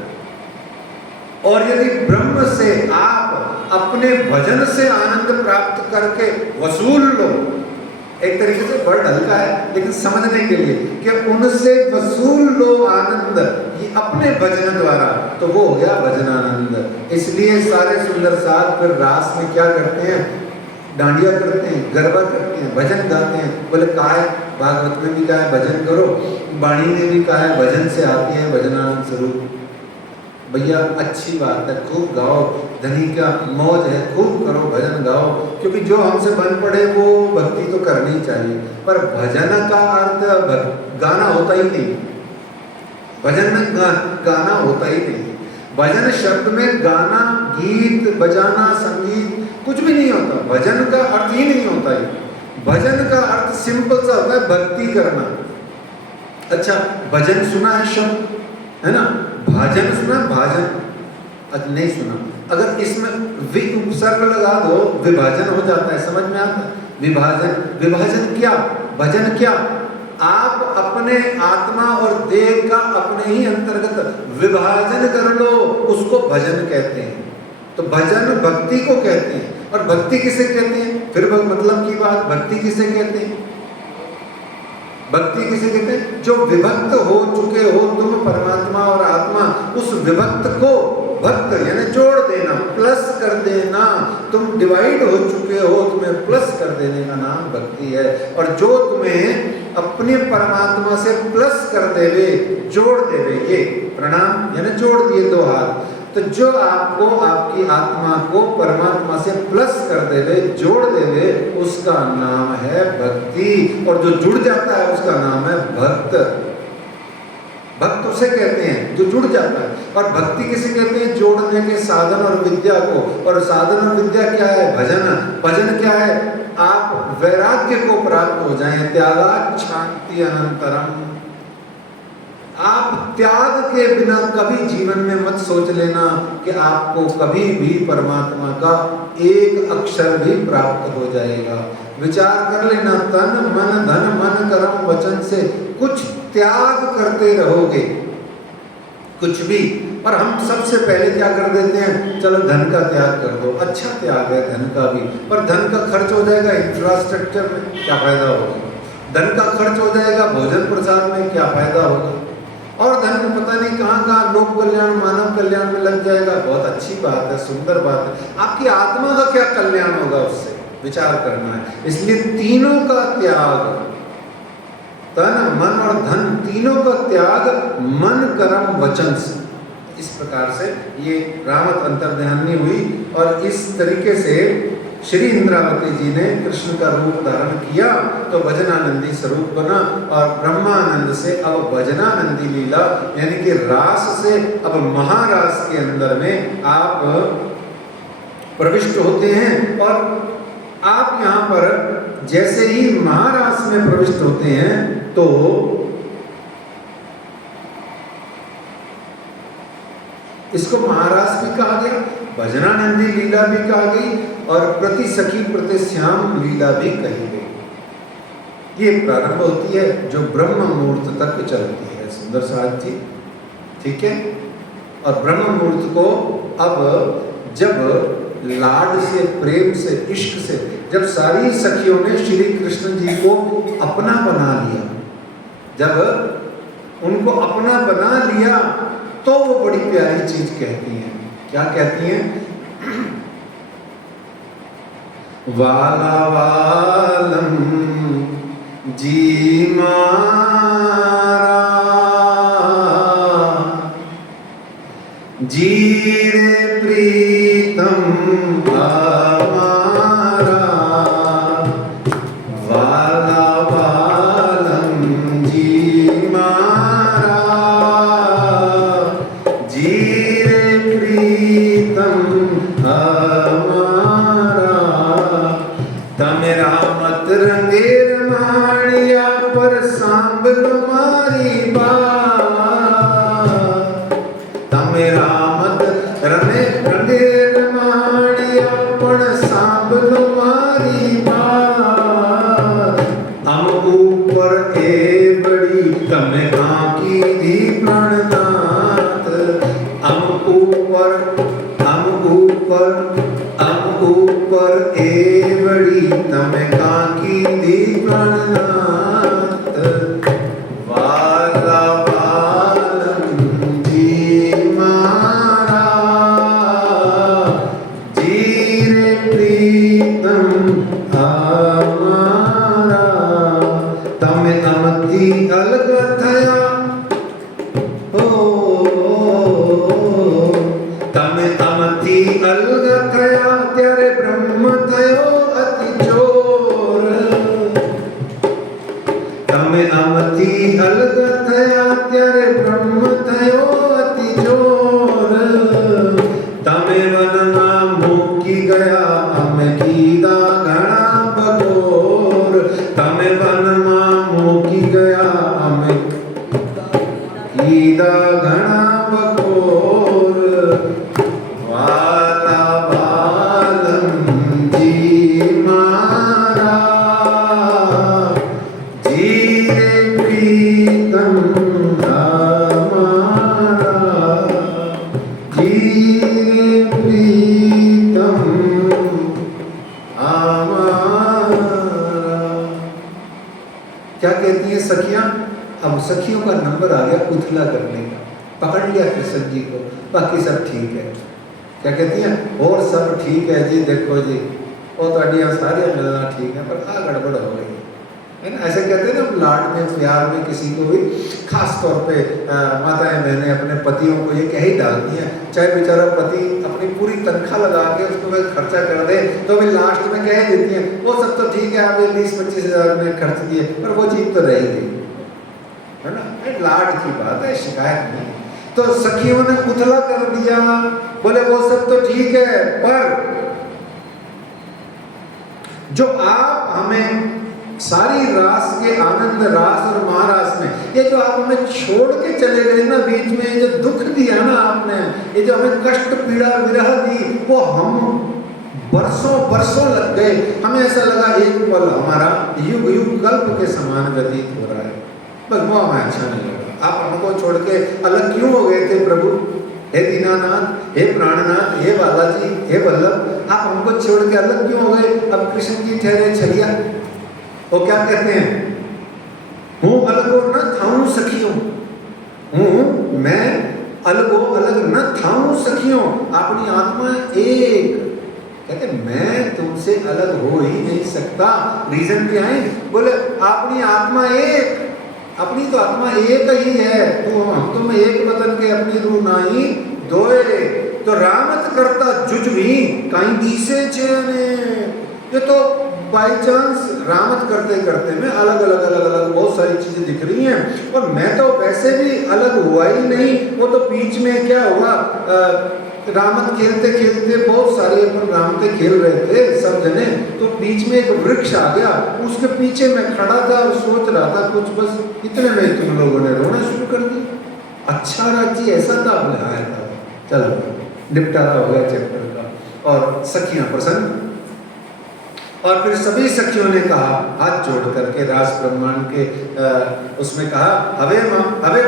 और यदि ब्रह्म से आप अपने भजन से आनंद प्राप्त करके वसूल लो, एक तरीके से वर्ड हल्का है लेकिन समझने के लिए कि उनसे वसूल लो आनंद ये अपने भजन द्वारा, तो वो हो गया भजनानंद। इसलिए सारे सुंदर साथ फिर रास में क्या करते हैं, डांडिया करते हैं, गरबा करते हैं, भजन गाते हैं। बोले कहा है भागवत में भी कहा है भजन करो, वाणी में भी कहा है भजन से आती है भजनानंद स्वरूप। भैया अच्छी बात है, खूब गाओ, धनी का मौज है, खूब करो, भजन गाओ, क्योंकि जो हमसे बन पड़े वो भक्ति तो करनी चाहिए। पर भजन का अर्थ गाना होता ही नहीं, भजन में गाना होता ही नहीं। भजन शब्द में गाना, गीत बजाना, संगीत कुछ भी नहीं होता, भजन का अर्थ ही नहीं होता है। भजन का अर्थ सिंपल सा होता है भक्ति करना। अच्छा, भजन सुना है शब्द है ना, भाजन सुना, भाजन अच्छा नहीं सुना, अगर इसमें वि उपसर्ग लगा दो विभाजन हो जाता है, समझ में आता है। विभाजन, विभाजन क्या, भजन क्या, आप अपने आत्मा और देह का अपने ही अंतर्गत विभाजन कर लो, उसको भजन कहते हैं। तो भजन भक्ति को कहते हैं। और भक्ति किसे कहते हैं, फिर मतलब की बात, भक्ति किसे कहते हैं, भक्ति किसे कहते हैं, जो विभक्त हो चुके हो तुम परमात्मा और आत्मा, उस विभक्त को भक्त यानी जोड़ देना, प्लस कर देना। तुम डिवाइड हो चुके हो, तुम्हें प्लस कर देने का नाम भक्ति है। और जो तुम्हें अपने परमात्मा से प्लस कर देवे, जोड़ देवे, ये प्रणाम यानी जोड़ दिए दो हाथ। तो जो आपको आपकी आत्मा को परमात्मा से प्लस कर देवे, जोड़ देवे, उसका नाम है भक्ति। और जो जुड़ जाता है उसका नाम है भक्त। भक्त उसे कहते हैं जो जुड़ जाता है। और भक्ति किसे कहते हैं, जोड़ने के साधन और विद्या को। और साधन और विद्या क्या है, भजन। भजन क्या है, आप वैराग्य को प्राप्त हो जाएं, त्यागात् शांति अनंतरम। आप त्याग के बिना कभी जीवन में मत सोच लेना कि आपको कभी भी परमात्मा का एक अक्षर भी प्राप्त हो जाएगा। विचार कर लेना, तन मन धन मन कर्म वचन से कुछ त्याग करते रहोगे, कुछ भी। और हम सबसे पहले क्या कर देते हैं, चलो धन का त्याग कर दो, अच्छा त्याग है धन का भी, पर धन का खर्च हो जाएगा इंफ्रास्ट्रक्चर में, क्या फायदा होगा। धन का खर्च हो जाएगा भोजन प्रसाद में, क्या फायदा होगा। और धन पता नहीं कहाँ लोक कल्याण मानव कल्याण में लग जाएगा, बहुत अच्छी बात है, सुंदर बात है। आपकी आत्मा का क्या कल्याण होगा उससे, विचार करना है। इसलिए तीनों का त्याग, तन मन और धन तीनों का त्याग मन कर्म वचन से, इस प्रकार से ये रामत अंतर्ध्यानी हुई। और इस तरीके से श्री इंद्रावती जी ने कृष्ण का रूप धारण किया तो भजनानंदी स्वरूप बना, और ब्रह्मानंद से अब भजनानंदी लीला यानी कि रास से अब महारास के अंदर में आप प्रविष्ट होते हैं। और आप यहाँ पर जैसे ही महारास में प्रविष्ट होते हैं तो इसको महारास भी कहा गया, भजनानंदी लीला भी कहा गई, और प्रति सखी प्रति श्याम लीला भी कही गई। ये प्रारंभ होती है जो ब्रह्म मुहूर्त तक चलती है सुंदर साथ जी, ठीक है। और ब्रह्म मुहूर्त को अब जब लाड से, प्रेम से, इश्क से जब सारी सखियों ने श्री कृष्ण जी को अपना बना लिया, जब उनको अपना बना लिया तो वो बड़ी प्यारी चीज कहती हैं। क्या कहती हैं? वाला वालम जी मारा जी रे प्रीतम हमारा, वाला वालम जी मारा जी रे प्रीतम हमारा, तमेरा मत रंगेर माणिया पर सांभ तुम्हारी बात, तमेरा मत रंगेर माणिया पर सांभ तुम्हारी बात, हम ऊपर ए बड़ी तमे आकी दी प्रणनाथ, हम ऊपर ए बड़ी तमे काकी दी प्रणनाथ, वाला वालम जी मारा जी रे प्रीतम हमारा, तमे अमती अलग थया तमे अमती अलग थया त्यारे ब्रह्म थयो अति चोर, तमे अमती अलग थया त्यारे ब्रह्म थयो अति चोर, तमे वनमा मूकी गया अमे कीदा घणा बगोर, तमे वनमा मूकी गया अमे कीदा घणा बगोर, वाला वालम जी मारा जी रे प्रीतम हमारा, जी रे प्रीतम हमारा। क्या कहती है सखियां? अब सखियों का नंबर आ गया उथला करने का, पकड़ लिया कृष्ण जी को, बाकी सब ठीक है। क्या कहती हैं? और सब ठीक है जी, देखो जी वो तो अड्डियाँ सारे मिलना ठीक है पर आ गड़बड़ हो गई है ना। ऐसे कहते हैं ना लाड में, प्यार में किसी को भी खास तौर पे माताएं बहनें अपने पतियों को ये कह ही डालती हैं, चाहे बेचारा पति अपनी पूरी तनख्वाह लगा के उसको वह खर्चा कर दे तो भी लास्ट में कह देती हैं वो सब तो ठीक है, आपने 20-25 हज़ार में खर्च दिए पर वो चीज़ तो रहेगी, है ना। लाड की बात है, शिकायत नहीं। तो सखियों ने उथला कर दिया, बोले वो सब तो ठीक है पर जो आप हमें सारी रास के आनंद रास और महारास में ये जो आप हमें छोड़ के चले गए ना बीच में, ये जो दुख दिया ना आपने, ये जो हमें कष्ट पीड़ा विरह दी, वो हम बरसों बरसों लग गए, हमें ऐसा लगा एक पल हमारा युग युग कल्प के समान व्यतीत हो रहा है, बस वो हमें अच्छा नहीं लगा। आप हमको छोड़ के अलग क्यों हो गए थे प्रभु? हे दीनानाथ, हे प्राणनाथ, हे बालाजी, हे वल्लभ, आप हमको छोड़ के अलग क्यों हो गए? अब कृष्ण जी ठहरे छलिया, वो क्या कहते हैं? हूँ अलगो न थाऊं सखियों, हूँ मैं अलगो अलग न थाऊं सखियों, अपनी आत्मा एक, कहते मैं तुमसे अलग हो ही नहीं सकता। रीजन भी आए, बोले अपनी आत्मा एक, अपनी तो आत्मा एक ही है, तो हम तुम एक बदन के अपनी रूह नाही दोए, तो रामत करता जुजवी कहीं दिसे छे। ये तो बाई चांस रामत करते करते में अलग अलग बहुत सारी चीजें दिख रही हैं, और मैं तो वैसे भी अलग हुआ ही नहीं। वो तो बीच में क्या हुआ, रामत खेलते खेलते बहुत सारे अपन रामते खेल रहे थे सब जने, तो बीच में एक वृक्ष आ गया, उसके पीछे मैं खड़ा था और सोच रहा था कुछ, बस इतने में तुम लोगों ने रोना शुरू कर दिया। अच्छा राजी ऐसा था, बोले आया था। चलो निपटारा हो गया चैप्टर का, और सखियां प्रसन्न। और फिर सभी सखियों ने कहा हाथ जोड़ करके रास ब्रह्मांड के उसमें कहा, हवे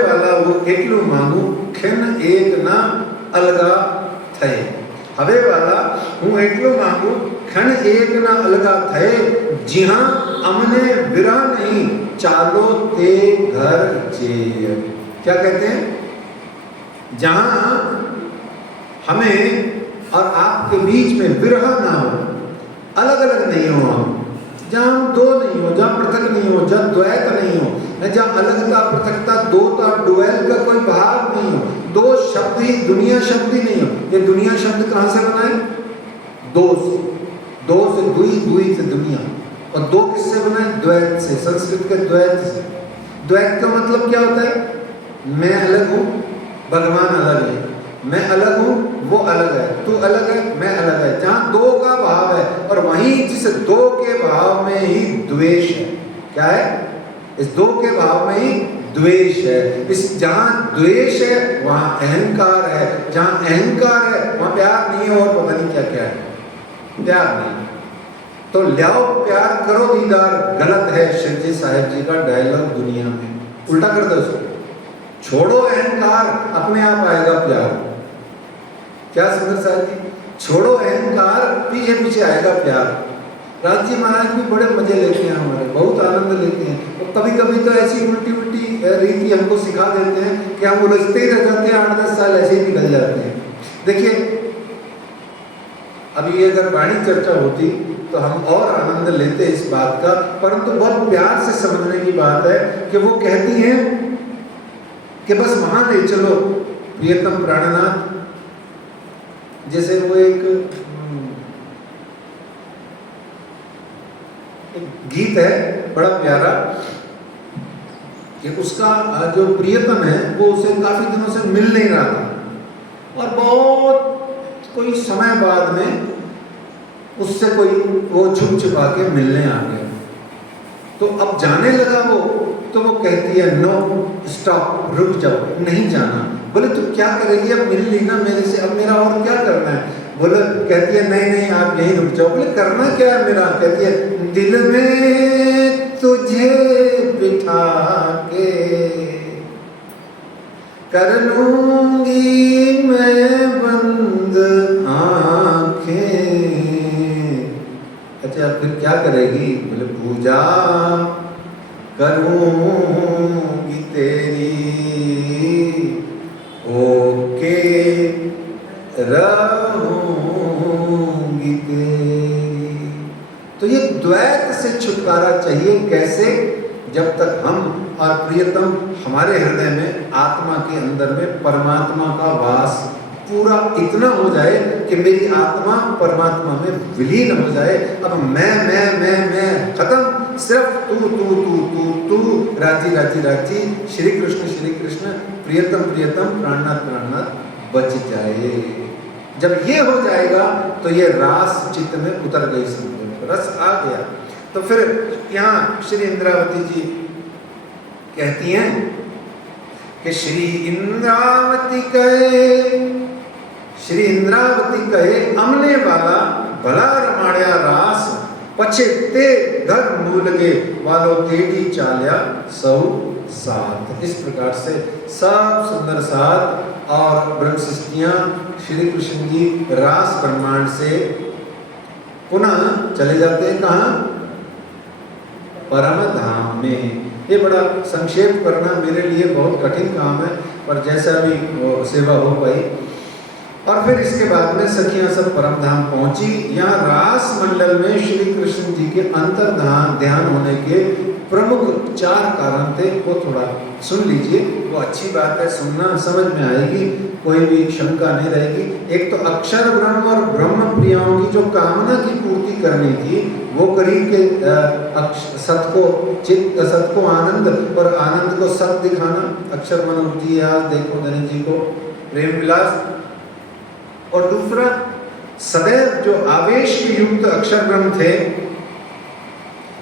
वाला वो एकलू मांगू खिन एक ना अलगा थे। हवे वाला हूँ एकलू मांगू खिन एक ना अलगा थे, जी हाँ अमने बिरा नहीं चालो ते घर जे। क्या कहते हैं, जहां हमें और आपके बीच में विरह ना हो, अलग अलग नहीं हो हम, जहाँ हम दो नहीं हो, जहाँ पृथक नहीं हो, जहाँ द्वैत नहीं हो, जहाँ अलगता पृथकता दोता डुएल का कोई भाव नहीं हो, दो शब्द ही दुनिया शब्द ही नहीं हो। ये दुनिया शब्द कहाँ से बना है, दो से दुई, दुई से दुनिया, और दो किससे बना है, द्वैत से, संस्कृत के द्वैत से। द्वैत का मतलब क्या होता है, मैं अलग हूँ, भगवान अलग है, मैं अलग हूँ, वो अलग है, तू अलग है, मैं अलग है, जहाँ दो का भाव है। और वहीं जिस दो के भाव में ही द्वेष है, क्या है, इस दो के भाव में ही द्वेष है। इस जहाँ द्वेष है वहाँ अहंकार है, जहाँ अहंकार है वहाँ प्यार नहीं है, और पता नहीं क्या क्या है, प्यार नहीं। तो लियाओ प्यार करो दीदार, गलत है शिव जी साहिब जी का डायलॉग दुनिया में, उल्टा कर दो उसको। छोड़ो अहंकार, अपने आप आएगा प्यार। क्या सुंदर साहब जी, छोड़ो अहंकार, पीछे पीछे आएगा प्यार। राज जी महाराज भी बड़े मजे लेते हैं, हमारे बहुत आनंद लेते हैं, और कभी कभी तो ऐसी उल्टी उल्टी रीति हमको सिखा देते हैं कि हम उलझते ही रह जाते हैं, 8-10 साल ऐसे ही निकल जाते हैं। देखिए अभी अगर वाणी चर्चा होती तो हम और आनंद लेते इस बात का, परंतु बहुत प्यार से समझने की बात है कि वो कहती हैं कि बस वहां ले चलो प्रियतम प्राणनाथ। जैसे वो एक गीत है बड़ा प्यारा कि उसका जो प्रियतम है वो उसे काफी दिनों से मिल नहीं रहा था, और बहुत कोई समय बाद में उससे कोई वो छुप छुपा के मिलने आ गया। तो अब जाने लगा वो, तो वो कहती है नो स्टॉप, रुक जाओ, नहीं जाना। बोले तू क्या करेगी, अब मिल ली ना मेरे से, अब मेरा और क्या करना है। बोले कहती है नहीं नहीं आप यहीं रुक जाओ। बोले करना क्या है मेरा, कहती है दिल में तुझे बिठा के कर लूंगी मैं बंद आंखें। अच्छा फिर क्या करेगी, बोले पूजा करूंगी तेरी, ओके रहूंगी तेरी। तो ये द्वैत से छुटकारा चाहिए, कैसे, जब तक हम और प्रियतम हमारे हृदय में आत्मा के अंदर में परमात्मा का वास पूरा इतना हो जाए कि मेरी आत्मा परमात्मा में विलीन हो जाए। अब मैं खत्म, सिर्फ तू तू तू तू तू, राजी राजी राजी, श्री कृष्ण प्रियतम प्रियतम, प्राणनाथ प्राणनाथ बच जाए। जब ये हो जाएगा तो ये रास चित्त में उतर गई, समझो रस आ गया। तो फिर यहाँ श्री इंद्रावती जी कहती हैं कि श्री इंद्रावती कहे अमने वाला भला रमाड़िया रास, पछे ते घर मूल गे वालो तेड़ी चाल्या सौ सात। इस प्रकार से सब सुंदर सात और ब्रह्मशिष्टियाँ श्री कृष्ण जी रास ब्रह्मांड से पुनः चले जाते हैं कहाँ, परम धाम में। ये बड़ा संक्षेप करना मेरे लिए बहुत कठिन काम है, पर जैसा भी सेवा हो पाई। और फिर इसके बाद में सखियां सब परम धाम पहुंची। यहाँ रास मंडल में श्री कृष्ण जी के अंतर्धान ध्यान होने के प्रमुख 4 कारण थे, वो थोड़ा सुन लीजिए, वो अच्छी बात है, सुनना समझ में आएगी, कोई भी शंका नहीं रहेगी। एक तो अक्षर ब्रह्म और ब्रह्म प्रियाओं की जो कामना की पूर्ति करनी थी, वो करी के सत को चित्त, सत को आनंद और आनंद को सत दिखाना। अक्षर मनोज जी आज देखो गणेश जी को प्रेम विलास। और दूसरा, सदैव जो आवेश के युक्त अक्षर ब्रह्म थे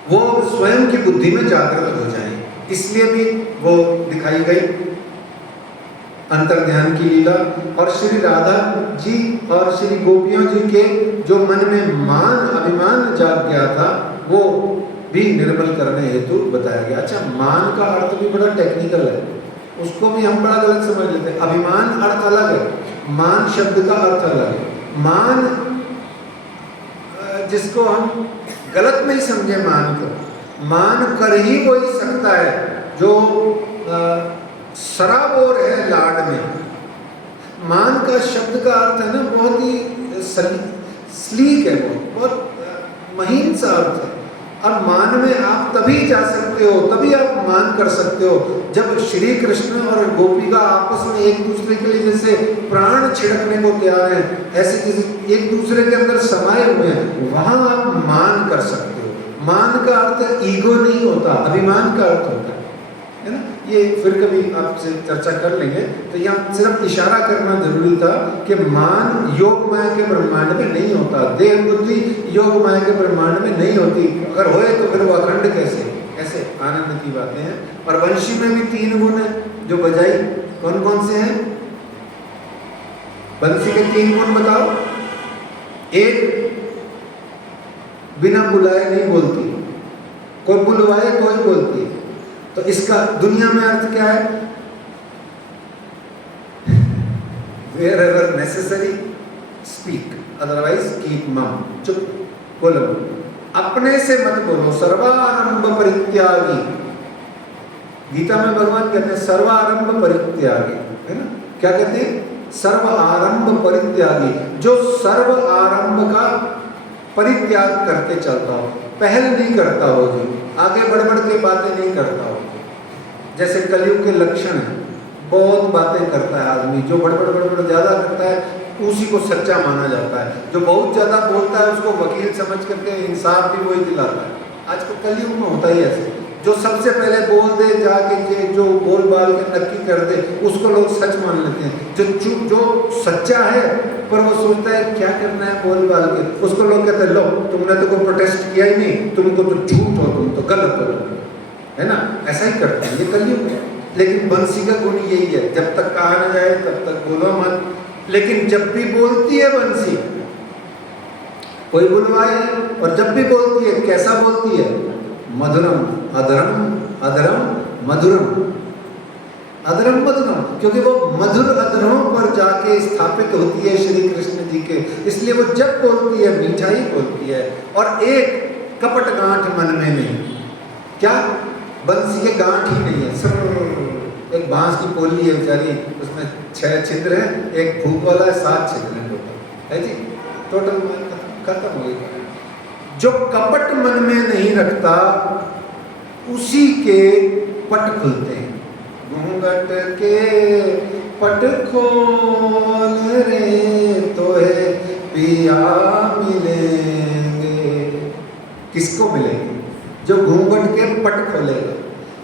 वो स्वयं की बुद्धि में जागृत हो जाए, इसलिए भी वो दिखाई गई अंतर्ध्यान की लीला। और श्री राधा जी और श्री गोपियों जी के जो मन में मान अभिमान जाग गया था, वो भी निर्मल करने हेतु बताया गया। अच्छा, मान का अर्थ भी बड़ा टेक्निकल है, उसको भी हम बड़ा गलत समझ लेते हैं। अभिमान अर्थ अलग है, मान शब्द का अर्थ अलग है। मान जिसको हम गलत नहीं समझे, मान को मान कर ही वही सकता है जो सराबोर है लाड में। मान का शब्द का अर्थ है ना, बहुत ही स्लीक है, बहुत महीन सा अर्थ है। और मान में आप तभी जा सकते हो, तभी आप मान कर सकते हो जब श्री कृष्ण और गोपिका आपस में एक दूसरे के लिए जैसे प्राण छिड़कने को तैयार हैं, ऐसे एक दूसरे के अंदर समाये हुए हैं, वहां आप मान कर सकते हो। मान का अर्थ ईगो नहीं होता, अभिमान का अर्थ होता है ना। ये फिर कभी आपसे चर्चा कर लेंगे। तो यहाँ सिर्फ इशारा करना जरूरी था कि मान योग माया के ब्रह्मांड में नहीं होता, देह बुद्धि योग माया के ब्रह्मांड में नहीं होती। अगर होए तो फिर वो अखंड कैसे? ऐसे आनंद की बातें हैं। और वंशी में भी 3 गुण है जो बजाई, कौन कौन से हैं? बंसी के 3 गुण बताओ। एक, बिना बुलाए नहीं बोलती, कोई बुलवाए तो ही बोलती है। तो इसका दुनिया में अर्थ क्या है? Wherever necessary, speak, otherwise keep mum, चुप बोलो, अपने से मत बोलो। सर्वारंभ परित्यागी, गीता में भगवान कहते हैं सर्वारंभ परित्यागी, है ना? क्या कहते हैं? सर्व आरंभ परित्यागी, जो सर्व आरंभ का परित्याग करके चलता हो, पहल नहीं करता हो, जो आगे बढ़ बढ़ के बातें नहीं करता हो। जैसे कलयुग के लक्षण है, बहुत बातें करता है आदमी, जो बड़बड़ ज़्यादा करता है उसी को सच्चा माना जाता है, जो बहुत ज़्यादा बोलता है उसको वकील समझ करके इंसाफ भी वही दिलाता है। आज को कलयुग में होता ही ऐसे, जो सबसे पहले बोल दे जाके, जो बोल बाल के नक्की कर दे, उसको लोग सच मान लेते हैं। जो चुप, जो सच्चा है पर वो सोचता है क्या करना है बोल बाल के, उसको लोग कहते हैं लो तुमने तो कोई प्रोटेस्ट किया ही नहीं, तुमको तो झूठ हो, तुम तो गलत हो, है ना? ऐसा ही करते हैं, ये कलयुग है। लेकिन बंसी का गुण यही है, जब तक कहा न जाए तब तक बोलो मत। लेकिन जब भी बोलती है बंसी, कोई बुलवाए, और जब भी बोलती है कैसा बोलती है? मधुरम अधरम, अधरम मधुरम, अधरम मधुरम, क्योंकि वो मधुर अधरों पर जाके स्थापित होती है श्री कृष्ण जी के, इसलिए वो जब बोलती है मीठाई बोलती है। और एक कपट गांठ मन में नहीं, क्या? बंसी के गांठ ही नहीं है। सर एक बांस की पोली है बेचारी, उसमें 6 छिद्र हैं, एक फूक वाला है, 7 छिद्र हैं टोटल, है जी, टोटल खत्म हो गई। जो कपट मन में नहीं रखता उसी के पट खुलते हैं। घूंघट के पट खोल रे तोहे पिया मिलेंगे। किसको मिलेंगे? जो घूंघट के पट खोलेगा।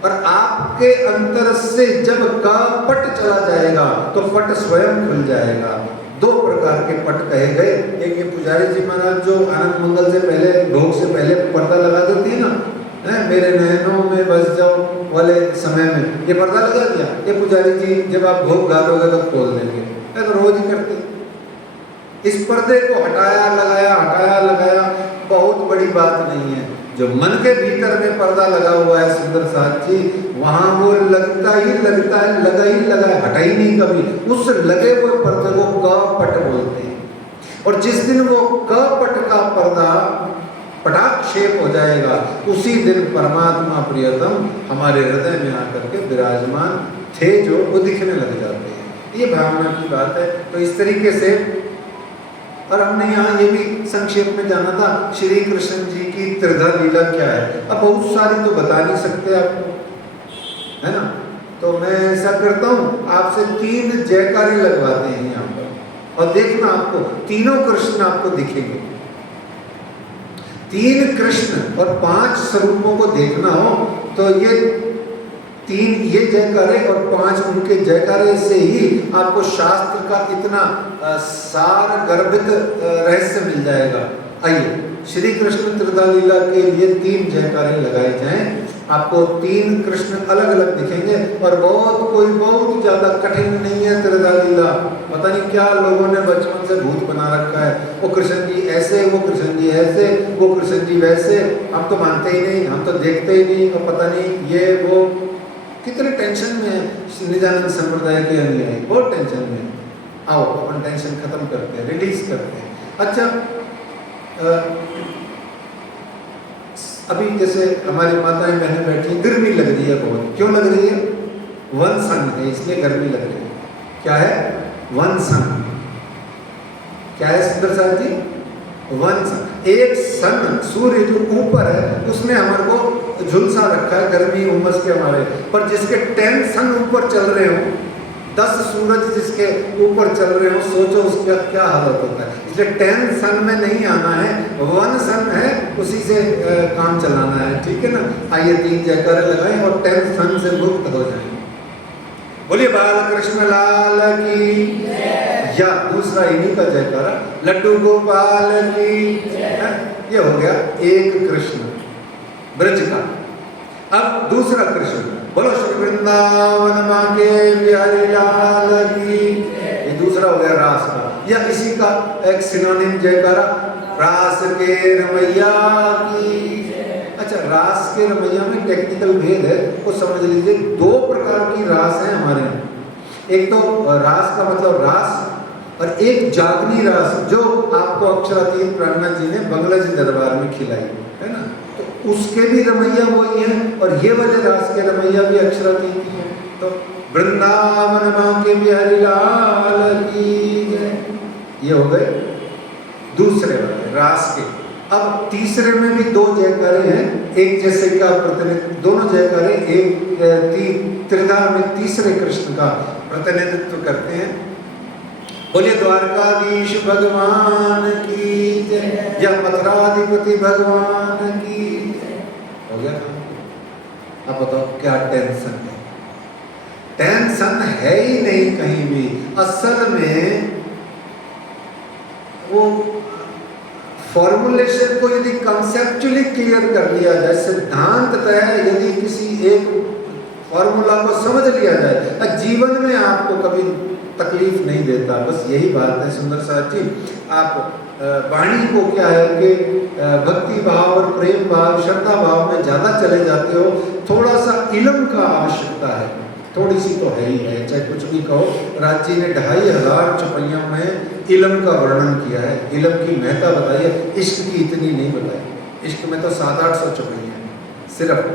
और आपके अंतर से जब का पट चला जाएगा तो पट स्वयं खुल जाएगा। 2 प्रकार के पट कहे गए। एक ये पुजारी जी महाराज जो आनंद मंगल से पहले, भोग से पहले पर्दा लगा देती है ना, मेरे नैनों में बस जाओ वाले समय में ये पर्दा लगा दिया, ये पुजारी जी जब आप भोग डालोगे तो खोल देंगे, तो रोज ही करते। इस पर्दे को हटाया लगाया बहुत बड़ी बात नहीं है। जो मन के भीतर में पर्दा लगा हुआ है सुंदर साथ जी, वहां वो लगता ही लगा है, हटा ही नहीं कभी। उस लगे हुए पर्दे को कपट बोलते हैं। और जिस दिन वो कपट का पर्दा पटाक्षेप हो जाएगा, उसी दिन परमात्मा प्रियतम हमारे हृदय में आकर के विराजमान थे, जो वो दिखने लग जाते हैं। ये भावना की बात है। तो इस तरीके से, और हमने यहाँ ये भी संक्षेप में जाना था श्री कृष्ण जी की त्रिधा लीला क्या है। अब बहुत सारी तो बता नहीं सकते आपको, है ना, तो मैं ऐसा करता हूँ आपसे 3 जयकारे लगवाते हैं यहाँ पर, और देखना आपको तीनों कृष्ण आपको दिखेंगे। 3 कृष्ण और 5 स्वरूपों को देखना हो तो ये 3 ये जयकारे और 5 उनके जयकारे से ही आपको शास्त्र का इतना सार गर्भित रहस्य मिल जाएगा। आइए श्री कृष्ण त्रिधा लीला के लिए 3 जयकारे लगाए जाएं, आपको 3 कृष्ण अलग अलग दिखेंगे, और कोई बहुत ज्यादा कठिन नहीं है त्रिधा लीला। पता नहीं क्या लोगों ने बचपन से भूत बना रखा है, वो कृष्ण जी ऐसे, वो कृष्ण जी ऐसे, वो कृष्ण जी वैसे, हम तो मानते ही नहीं, हम तो देखते ही नहीं, और पता नहीं ये वो, कितने टेंशन में है निजानंद संप्रदाय के अनुयायी, बहुत टेंशन में। आओ अपन टेंशन खत्म करते हैं, रिलीज करते हैं। अच्छा अभी जैसे हमारी माताएं बहनें बैठी, गर्मी लग रही है बहुत, क्यों लग रही है? वन सन है इसलिए गर्मी लग रही है। क्या है? वन सन। क्या है सुंदर साहब जी? वन सन। एक सन सूर्य जो ऊपर है उसने हमारे को झुलसा रखा है गर्मी उमस के हमारे, पर जिसके 10 सन ऊपर चल रहे हो, 10 सूरज जिसके ऊपर चल रहे हो, सोचो उसका क्या हालत होता है। इसलिए 10 सन में नहीं आना है, 1 सन है, उसी से काम चलाना है, ठीक है ना। आइए 3 जयकारे लगाएं और 10 सन से मुक्त हो जाएं। बोलिए बाल कृष्ण लाल की, या दूसरा इन्हीं का जयकारा, लड्डू गोपाल की। ये हो गया एक कृष्ण ब्रज का। अब दूसरा कृष्ण, बोलो श्री वृंदावन माँ के बिहारी लाल की। ये दूसरा हो गया रास का, या इसी का एक सिनोनिम जयकारा, रास के रमैया की। अच्छा रास के रमैया में टेक्निकल भेद है, वो समझ लीजिए। 2 प्रकार की रास है हमारे यहाँ। एक तो रास का मतलब रास, और एक जागनी रास जो आपको अक्षरातीत प्राणनाथ जी ने बंगला जी दरबार में खिलाई है ना, तो उसके भी रमैया वही है, और ये वाले रास के रमैया भी अक्षरातीत ही है। तो वृंदावन माँ के बिहारी लाल की जय। ये हो गए दूसरे वाले रास के। अब तीसरे में भी 2 जयकारे हैं, एक जैसे का प्रतिनिधित्व, दोनों जयकारे एक त्रिधा में तीसरे कृष्ण का प्रतिनिधित्व करते हैं। बोलिए द्वारकाधीश भगवान की जय, या मथुराधिपति भगवान की जय। हो गया काम। अब बताओ क्या टेंशन है? टेंशन है ही नहीं कहीं भी। असल में वो फॉर्मुलेशन को यदि कंसेप्चुअली क्लियर कर लिया जाए, सिद्धांततः यदि किसी एक फॉर्मूला को समझ लिया जाए, जीवन में आपको कभी तकलीफ नहीं देता। बस यही बात है सुंदर साहब जी। आप वाणी को क्या है कि भक्ति भाव और प्रेम भाव श्रद्धा भाव में ज़्यादा चले जाते हो, थोड़ा सा इल्म का आवश्यकता है, थोड़ी सी तो है ही है, चाहे कुछ भी कहो। राज जी ने 2500 चौपाइयों में इल्म का वर्णन किया है, इल्म की महत्ता बताई है, इश्क की इतनी नहीं बताई। इश्क में तो 700-800 चौपाइयाँ हैं सिर्फ,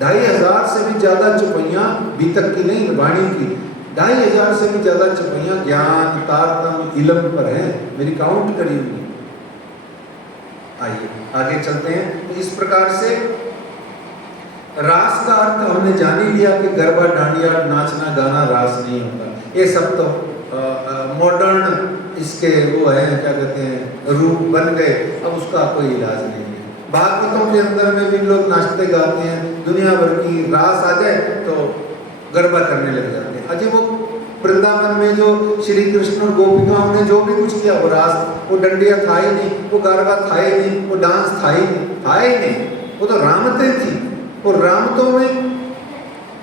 2500 से भी ज़्यादा चौपाइयाँ बीतक की नहीं, वाणी की 2500 से भी ज़्यादा चौपाइयाँ ज्ञान तारतम इल्म पर हैं, मेरी काउंट करी हुई। आइए आगे चलते हैं। तो इस प्रकार से रास का अर्थ हमने जान ही लिया कि गरबा डांडिया नाचना गाना रास नहीं होता। ये सब तो मॉडर्न इसके वो है, क्या कहते हैं, रूप बन गए, अब उसका कोई इलाज नहीं है। भागवतों के अंदर में भी लोग नाचते गाते हैं, दुनिया भर की रास आ जाए तो गरबा करने लग जाते हैं। अजय वो वृंदावन में जो श्री कृष्ण और गोपिकाओं ने जो भी कुछ किया, वो रास, वो डंडिया था ही नहीं, वो गरबा था ही नहीं, वो डांस था ही नहीं, वो तो रामतें थी। और रामतों में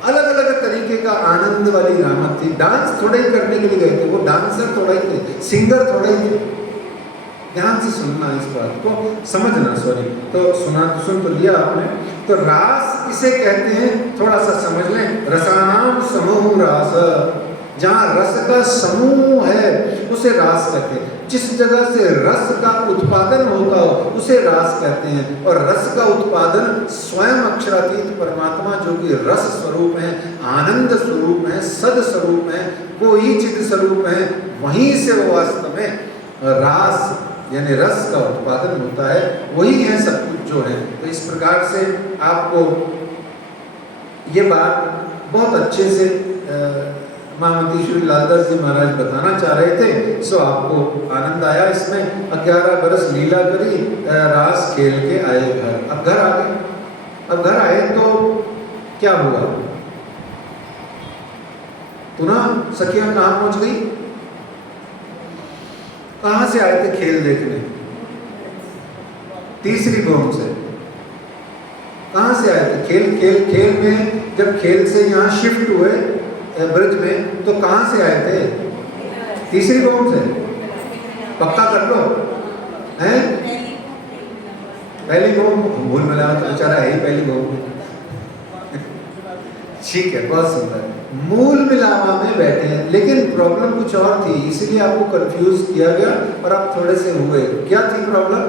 अलग अलग तरीके का आनंद वाली रामत थी। डांस थोड़े ही करने के लिए गए थे, वो डांसर थोड़ा ही थे, सिंगर थोड़ा ही थे। ध्यान से सुनना, इस बात को समझना। सॉरी, तो सुन तो लिया आपने। तो रास किसे कहते हैं थोड़ा सा समझ लें। रसानाम समूह रास, जहाँ रस का समूह है उसे रास कहते हैं। जिस जगह से रस का उत्पादन होता हो उसे रास कहते हैं। और रस का उत्पादन स्वयं अक्षरातीत परमात्मा जो कि रस स्वरूप है, आनंद स्वरूप है, सद स्वरूप है, कोई चिद स्वरूप है, वहीं से वो वास्तव में रास यानी रस का उत्पादन होता है, वही है सब कुछ जो है। तो इस प्रकार से आपको ये बात बहुत अच्छे से महामती श्री लालदास जी महाराज बताना चाह रहे थे। सो आपको आनंद आया इसमें। 11 बरस लीला करी, रास खेल के आए घर। अब घर आ गए। अब घर आए तो क्या हुआ? पुनः सखियां कहाँ पहुंच गई? कहाँ से आए थे खेल देखने? तीसरी भवन से। कहाँ से आए थे? खेल में जब खेल से यहाँ शिफ्ट हुए ब्रज में, तो कहाँ से आए थे? तीसरी भवन से। पक्का कर लो हैं? पहली भवन। भूल मिला तो बेचारा है ही पहली भवन। ठीक है, बहुत सुंदर। मूल मिलावा में बैठे हैं, लेकिन प्रॉब्लम कुछ और थी, इसीलिए आपको कंफ्यूज किया गया और आप थोड़े से हुए। क्या थी प्रॉब्लम?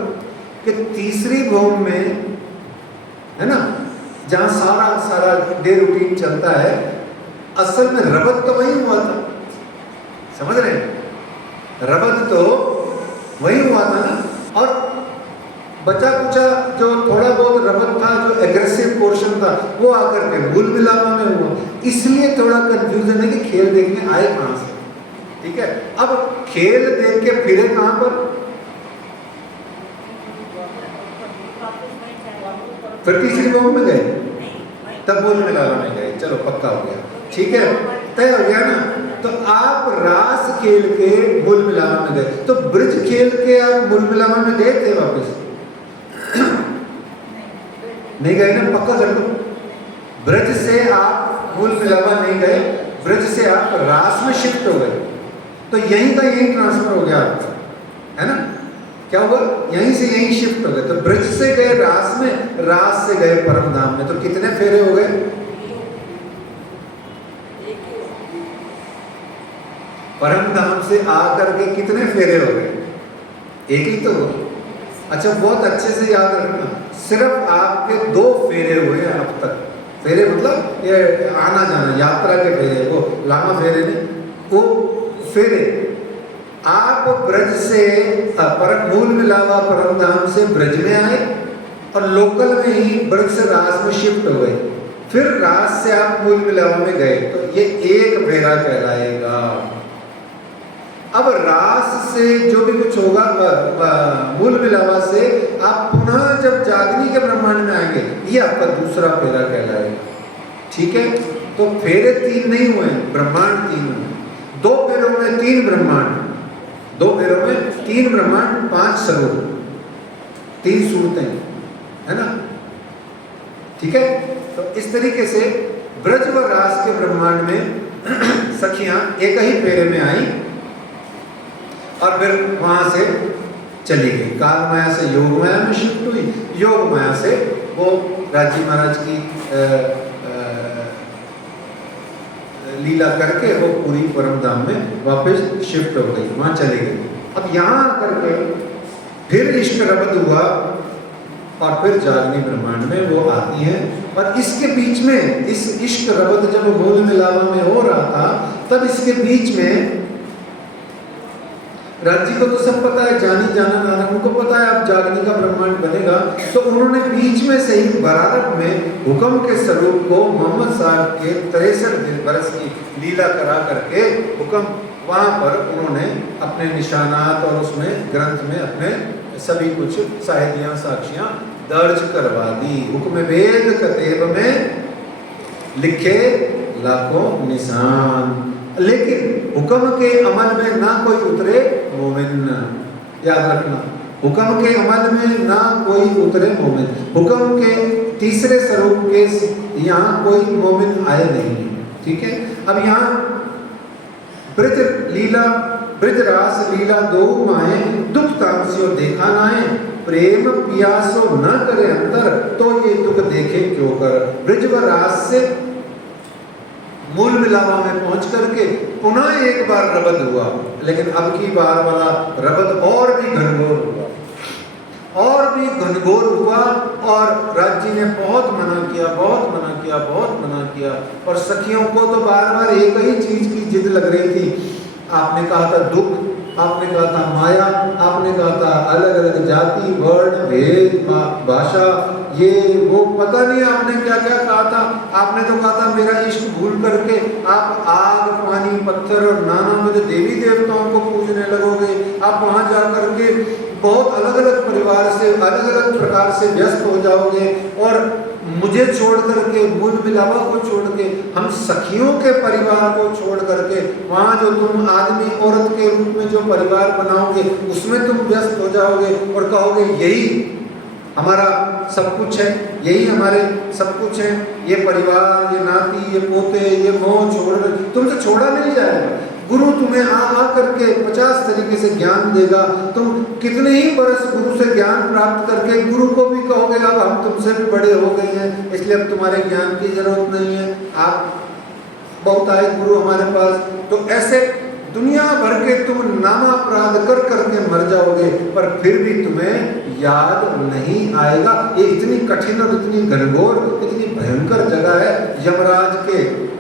कि तीसरी भवन में है ना, जहां सारा डे रूटीन चलता है, असल में रबत तो वही हुआ था। समझ रहे हैं? रबत तो वही हुआ था ना, और बचा कुचा जो थोड़ा बहुत रबत था, जो एग्रेसिव पोर्शन था, वो आकर के मूल मिलावा में हुआ। इसलिए थोड़ा कंफ्यूजन है कि खेल देखने आए कहां से। ठीक है, अब खेल देख के फिरे कहां पर? फिर तीसरी भवन में गए, तब मूल मिलावा में गए। चलो पक्का हो गया, ठीक है, तय हो गया ना। तो आप रास खेल के मूल मिलावा में गए, तो ब्रज खेल के आप मूल मिलावा में गए थे वापस? नहीं गए ना, पक्का कर दो। ब्रज से आप मूल मिलावा नहीं गए, ब्रज से आप रास में शिफ्ट हो गए। तो यहीं का यहीं ट्रांसफर हो गया आपका, है ना? क्या हुआ? यहीं से यहीं शिफ्ट हो गए। तो ब्रज से गए रास में, रास से गए परम धाम में। तो कितने फेरे हो गए? परम धाम से आकर के कितने फेरे हो गए? एक ही तो हुआ। अच्छा, बहुत अच्छे से याद रखना, सिर्फ आपके 2 फेरे हुए अब तक। फेरे मतलब ये आना जाना, यात्रा के फेरे, वो लामा फेरे नहीं, वो फेरे। आप ब्रज से मूल मिलावा परम धाम से ब्रज में आए और लोकल में ही ब्रज से रास में शिफ्ट हो गए। फिर रास से आप मूल मिलावा में गए, तो ये एक फेरा कहलाएगा। अब रास से जो भी कुछ होगा, मूल मिलावा से आप पुनः जब जागनी के ब्रह्मांड में आएंगे, ये आपका दूसरा फेरा कहलाएगा। ठीक है, तो फेरे 3 नहीं हुए, ब्रह्मांड 3 हुए। 2 फेरों में 3 ब्रह्मांड, 2 फेरों में 3 ब्रह्मांड, 5 स्वरूप, 3 सूरतें, है ना? ठीक है, तो इस तरीके से ब्रज व रास के ब्रह्मांड में सखियां एक ही फेरे में आई और फिर वहां से चली गई। काल माया से योग माया में शिफ्ट हुई, योग माया से वो राजी महाराज की लीला करके वो पूरी परम धाम में वापस शिफ्ट हो गई, वहां चली गई। अब यहाँ आकर के फिर इश्क रबद हुआ और फिर जागनी ब्रह्मांड में वो आती हैं। और इसके बीच में, इस इश्क रबद जब मूल मिलावा में हो रहा था, तब इसके बीच में राजी को तो सब पता है, जानी जाना नाना, उनको पता है अब जागनी का ब्रह्मांड बनेगा। तो उन्होंने बीच में से ही बरारत में हुक्म के स्वरूप को मोहम्मद साहब के 63 बरस की लीला करा करके हुक्म वहाँ पर उन्होंने अपने निशानात और उसमें ग्रंथ में अपने सभी कुछ साहित्यां साक्षियां दर्ज करवा दी। हुक्म वेद कतेब में लिखे लाखों निशान, लेकिन हुक्म के अमल में ना कोई उतरे मोमिन। याद रखना, हुक्म के अमल में ना कोई उतरे मोमिन। हुक्म के तीसरे स्वरूप के यहाँ कोई मोमिन आए नहीं। ठीक है, अब यहाँ ब्रज लीला, ब्रज रास लीला 2 माए, दुख तामसियो देखा नाए, प्रेम पियासो न करे अंतर, तो ये दुख देखे क्यों कर। ब्रज व रास से मूल मिलावा में पहुंच करके पुनः एक बार रबद हुआ, लेकिन अब की बार वाला रबद और भी घनघोर हुआ, और भी घनघोर हुआ। और राज जी ने बहुत मना किया, बहुत मना किया, बहुत मना किया। और सखियों को तो बार बार एक ही चीज की जिद लग रही थी। आपने कहा था दुख, आपने कहा था माया, आपने कहा था अलग अलग जाति, वर्ण, भेद, भाषा, ये वो पता नहीं आपने क्या क्या कहा था। आपने तो कहा था मेरा इश्क भूल करके आप आग, पानी, पत्थर और नाना मुझे देवी देवताओं को पूजने लगोगे। आप वहाँ जा करके बहुत अलग अलग परिवार से, अलग अलग प्रकार से व्यस्त हो जाओगे और मुझे छोड़ करके, मूल मिलावा को छोड़ के, हम सखियों के परिवार को छोड़ करके वहाँ जो तुम आदमी औरत के रूप में जो परिवार बनाओगे उसमें तुम व्यस्त हो जाओगे और कहोगे यही हमारा सब कुछ है, यही हमारे सब कुछ है, ये परिवार, ये नाती, ये पोते, ये मोह छोड़, तुमसे छोड़ा नहीं जाएगा। गुरु तुम्हें आ करके 50 तरीके से ज्ञान देगा। तुम कितने ही बरस गुरु से ज्ञान प्राप्त करके गुरु को भी कहोगे अब हम तुमसे भी बड़े हो गए हैं, इसलिए अब तुम्हारे ज्ञान की जरूरत नहीं है, आप बहुत आए गुरु हमारे पास। तो ऐसे दुनिया भर के तुम नामापराध कर करके मर जाओगे पर फिर भी तुम्हें याद नहीं आएगा। ये इतनी कठिन और इतनी घनघोर, इतनी भयंकर जगह है। यमराज के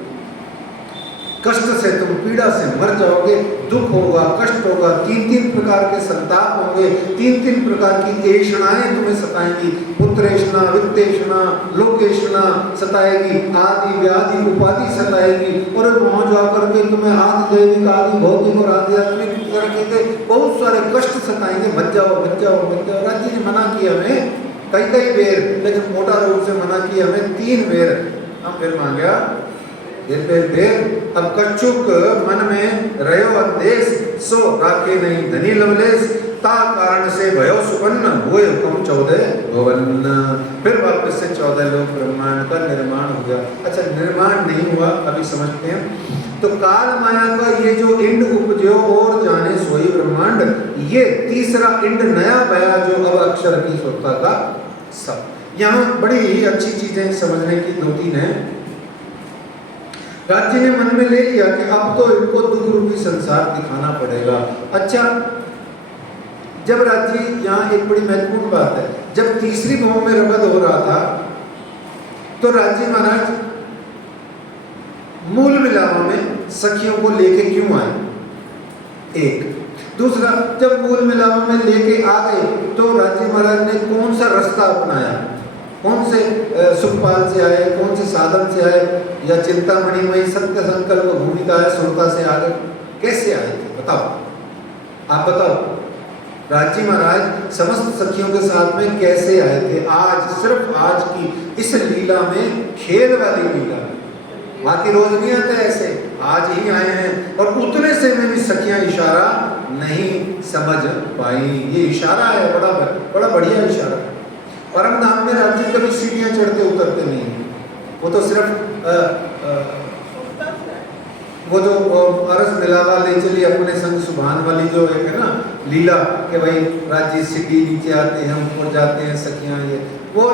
कष्ट से तुम पीड़ा से मर जाओगे, दुख होगा, कष्ट होगा, 3-3 प्रकार के संताप होंगे, 3-3 प्रकार की ऐषणाएं तुम्हें सताएंगी। पुत्रेषणा, वित्तेषणा, लोकेषणा सताएगी, आदि व्याधि उपाधि सताएगी और वहां जाकर के तुम्हें आदि दैविक, आदि भौतिक और आध्यात्मिक तरह के बहुत सारे कष्ट सताएंगे। मत जाओ मत जाओ मत जाओ। राज्य ने मना किया हमें कई बेर, लेकिन मोटा रूप से मना किया हमें 3 बेर। हम फिर मांगा अब कच्छुक मन में रहो अंदेश, सो राखे नहीं धनी लवलेश, ता कारण से भयो सुपन्न हुए हुक्म 14 भवन। फिर वापस से 14 लोक ब्रह्मांड का निर्माण हो गया। अच्छा, निर्माण नहीं हुआ, अभी समझते हैं। तो काल माया का ये जो इंड उपजो और जाने सोई ब्रह्मांड, ये तीसरा इंड नया बया जो अब अक्षर की स्वता का सब। यहाँ बड़ी अच्छी चीजें समझने की 2-3 है। राज्य ने मन में ले लिया कि अब तो इनको दुख रूपी संसार दिखाना पड़ेगा। अच्छा, जब राज्य, यहाँ एक बड़ी महत्वपूर्ण बात है, जब तीसरी भौम में रगद हो रहा था तो राज्य महाराज मूल मिलावा में सखियों को लेके क्यों आए? एक। दूसरा, जब मूल मिलावा में लेके आ गए तो राज्य महाराज ने कौन सा रास्ता अपनाया? कौन से सुखपाल से आए, कौन से साधन से आए, या चिंतामणि में सत्य संकल्प भूमिका है सुरता से आ गए? कैसे आए थे बताओ, आप बताओ। राज्य महाराज समस्त सखियों के साथ में कैसे आए थे? आज, सिर्फ आज की इस लीला में, खेल वाली लीला, बाकी रोज नहीं आते ऐसे, आज ही आए हैं। और उतने से में भी सखियां इशारा नहीं समझ पाई। ये इशारा है, बड़ा बढ़िया इशारा है। परम धाम में राज्य कभी सीढ़ियां चढ़ते उतरते नहीं है, वो तो सिर्फ वो जो अरस मिलावा ले चली अपने संग सुभान वाली जो है ना लीला, कि भाई राज्य सीढ़ी नीचे आते हैं, ऊपर जाते हैं सखियां, ये वो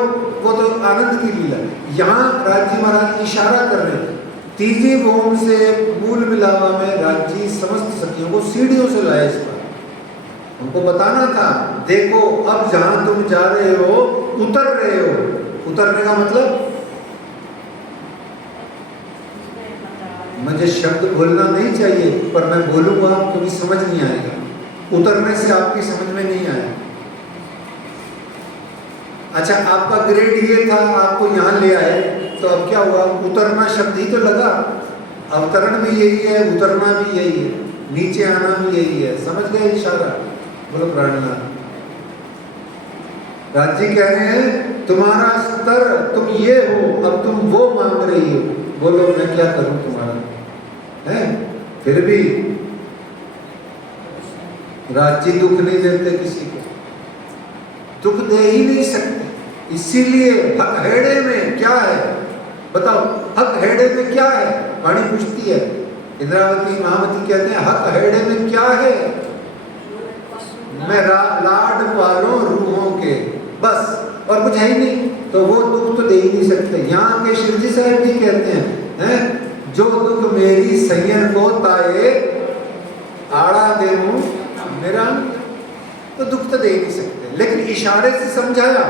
तो आनंद की लीला। यहाँ राज्य महाराज इशारा कर रहे हैं, तीसरी भौम से मूल मिलावा में राज्य समस्त सखियों को सीढ़ियों से लाए। इस बार उनको बताना था, देखो अब जहां तुम जा रहे हो, उतर रहे हो। उतरने का मतलब मुझे शब्द बोलना नहीं चाहिए, पर मैं बोलूंगा कभी समझ नहीं आएगा। उतरने से आपकी समझ में नहीं आया। अच्छा, आपका ग्रेड ये था, आपको यहाँ ले आए, तो अब क्या हुआ? उतरना शब्द ही तो लगा। अवतरण भी यही है, उतरना भी यही है, नीचे आना भी यही है। समझ गए इशारा? बोलो प्राणनाथ। राज्य कह रहे हैं तुम्हारा स्तर तुम ये हो, अब तुम वो मांग रही हो। बोलो मैं क्या करूं तुम्हारा? है फिर भी राज्य दुख नहीं देते किसी को, दुख दे ही नहीं सकते। इसीलिए हक हेड़े में क्या है बताओ? हक हेड़े में क्या है? वाणी पूछती है, इंद्रावती महावती कहते हैं हक हेड़े में क्या है? मैं लाड पालो रूहों के, बस, और कुछ है ही नहीं। तो वो दुख तो दे ही नहीं सकते। यहाँ के शिवजी साहब भी कहते हैं, जो दुख मेरी सैयन को ताए आड़ा दे मेरा, तो दुख तो दे ही नहीं सकते। लेकिन इशारे से समझाया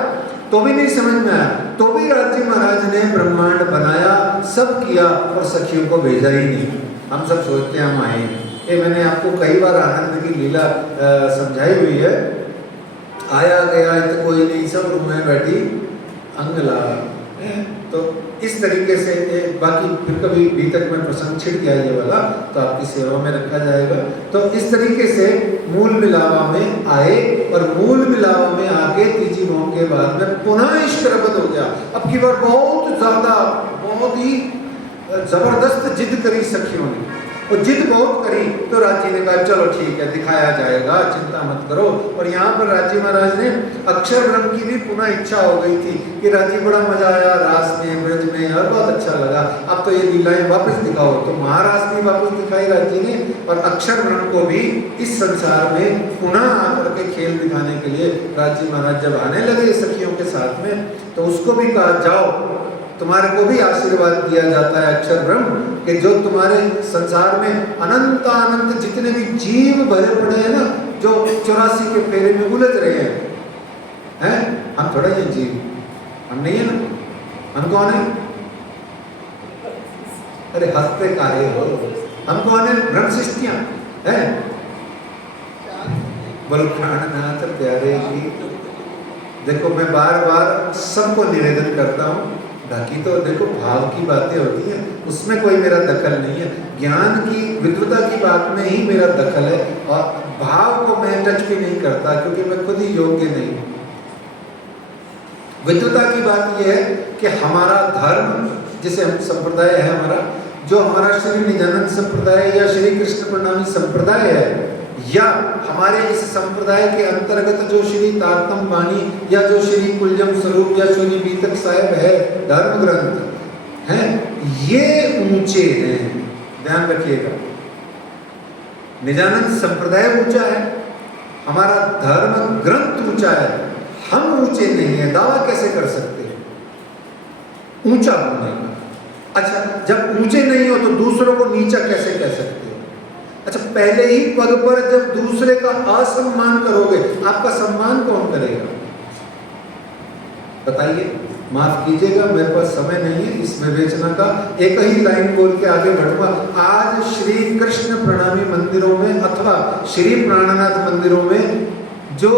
तो भी नहीं समझ में आया, तो भी राज्य महाराज ने ब्रह्मांड बनाया, सब किया और सखियों को भेजा ही नहीं। हम सब सोचते हैं हम आए, ये मैंने आपको कई बार आनंद की लीला समझाई हुई है। आया गया इत कोई नहीं, सब रूम में बैठी अंग लगा। तो इस तरीके से बाकी फिर कभी बीतक में प्रसंग छिड़ गया ये वाला, तो आपकी सेवा में रखा जाएगा। तो इस तरीके से मूल मिलावा में आए, और मूल मिलावा में आके तीजी मोह के बाद में पुनः इश्क रबद हो गया। अब की बार बहुत ज्यादा, बहुत ही जबरदस्त जिद करी सखियों ने, और जिद बहुत करी तो राजी ने कहा चलो ठीक है दिखाया जाएगा, चिंता मत करो। और यहाँ पर राजी महाराज ने अक्षर ब्रह्म की भी पुनः इच्छा हो गई थी कि राजी बड़ा मजा आया रास में, ब्रज में, और बहुत अच्छा लगा, अब तो ये लीलाएं वापस दिखाओ। तो महाराज ने वापस दिखाई राजी ने, और अक्षर ब्रह्म को भी इस संसार में पुनः आकर के खेल दिखाने के लिए राजी महाराज जब आने लगे सखियों के साथ में, तो उसको भी कहा जाओ तुम्हारे को भी आशीर्वाद दिया जाता है अक्षर ब्रह्म, कि जो तुम्हारे संसार में अनंत अनंत जितने भी जीव भरे पड़े हैं ना, जो 84 के फेरे में उलझ रहे हैं, हम थोड़ा ये जीव, हम नहीं है ना, हम कौन है? अरे हंसते काहे हो, हम कौन है? ब्रह्म सृष्टियां हैं। बोल प्राणनाथ प्यारे की। देखो मैं बार बार सबको निवेदन करता हूँ, बाकी तो देखो भाव की बातें होती हैं, उसमें कोई मेरा दखल नहीं है। ज्ञान की विद्वता की बात में ही मेरा दखल है, और भाव को मैं टच भी नहीं करता क्योंकि मैं खुद ही योग्य नहीं हूँ। विद्वता की बात यह है कि हमारा धर्म, जिसे हम संप्रदाय है हमारा, जो हमारा श्री निजानंद संप्रदाय या श्री कृष्ण प्रणामी संप्रदाय है, या हमारे इस संप्रदाय के अंतर्गत जो श्री तारतम वाणी या जो श्री कुलजम स्वरूप या श्री बीतक साहिब है धर्म ग्रंथ हैं, ये ऊंचे हैं, ध्यान रखिएगा। निजानंद संप्रदाय ऊंचा है, हमारा धर्म ग्रंथ ऊंचा है, हम ऊंचे नहीं है। दावा कैसे कर सकते हैं ऊंचा होने का? अच्छा, जब ऊंचे नहीं हो तो दूसरों को नीचा कैसे कह सकते हो? अच्छा, पहले ही पद पर जब दूसरे का असम्मान करोगे, आपका सम्मान कौन करेगा? बताइए, माफ कीजिएगा मेरे पास समय नहीं है इस विवेचना का। एक ही लाइन बोल के आगे बढ़ूंगा। आज श्री कृष्ण प्रणामी मंदिरों में अथवा श्री प्राणनाथ मंदिरों में जो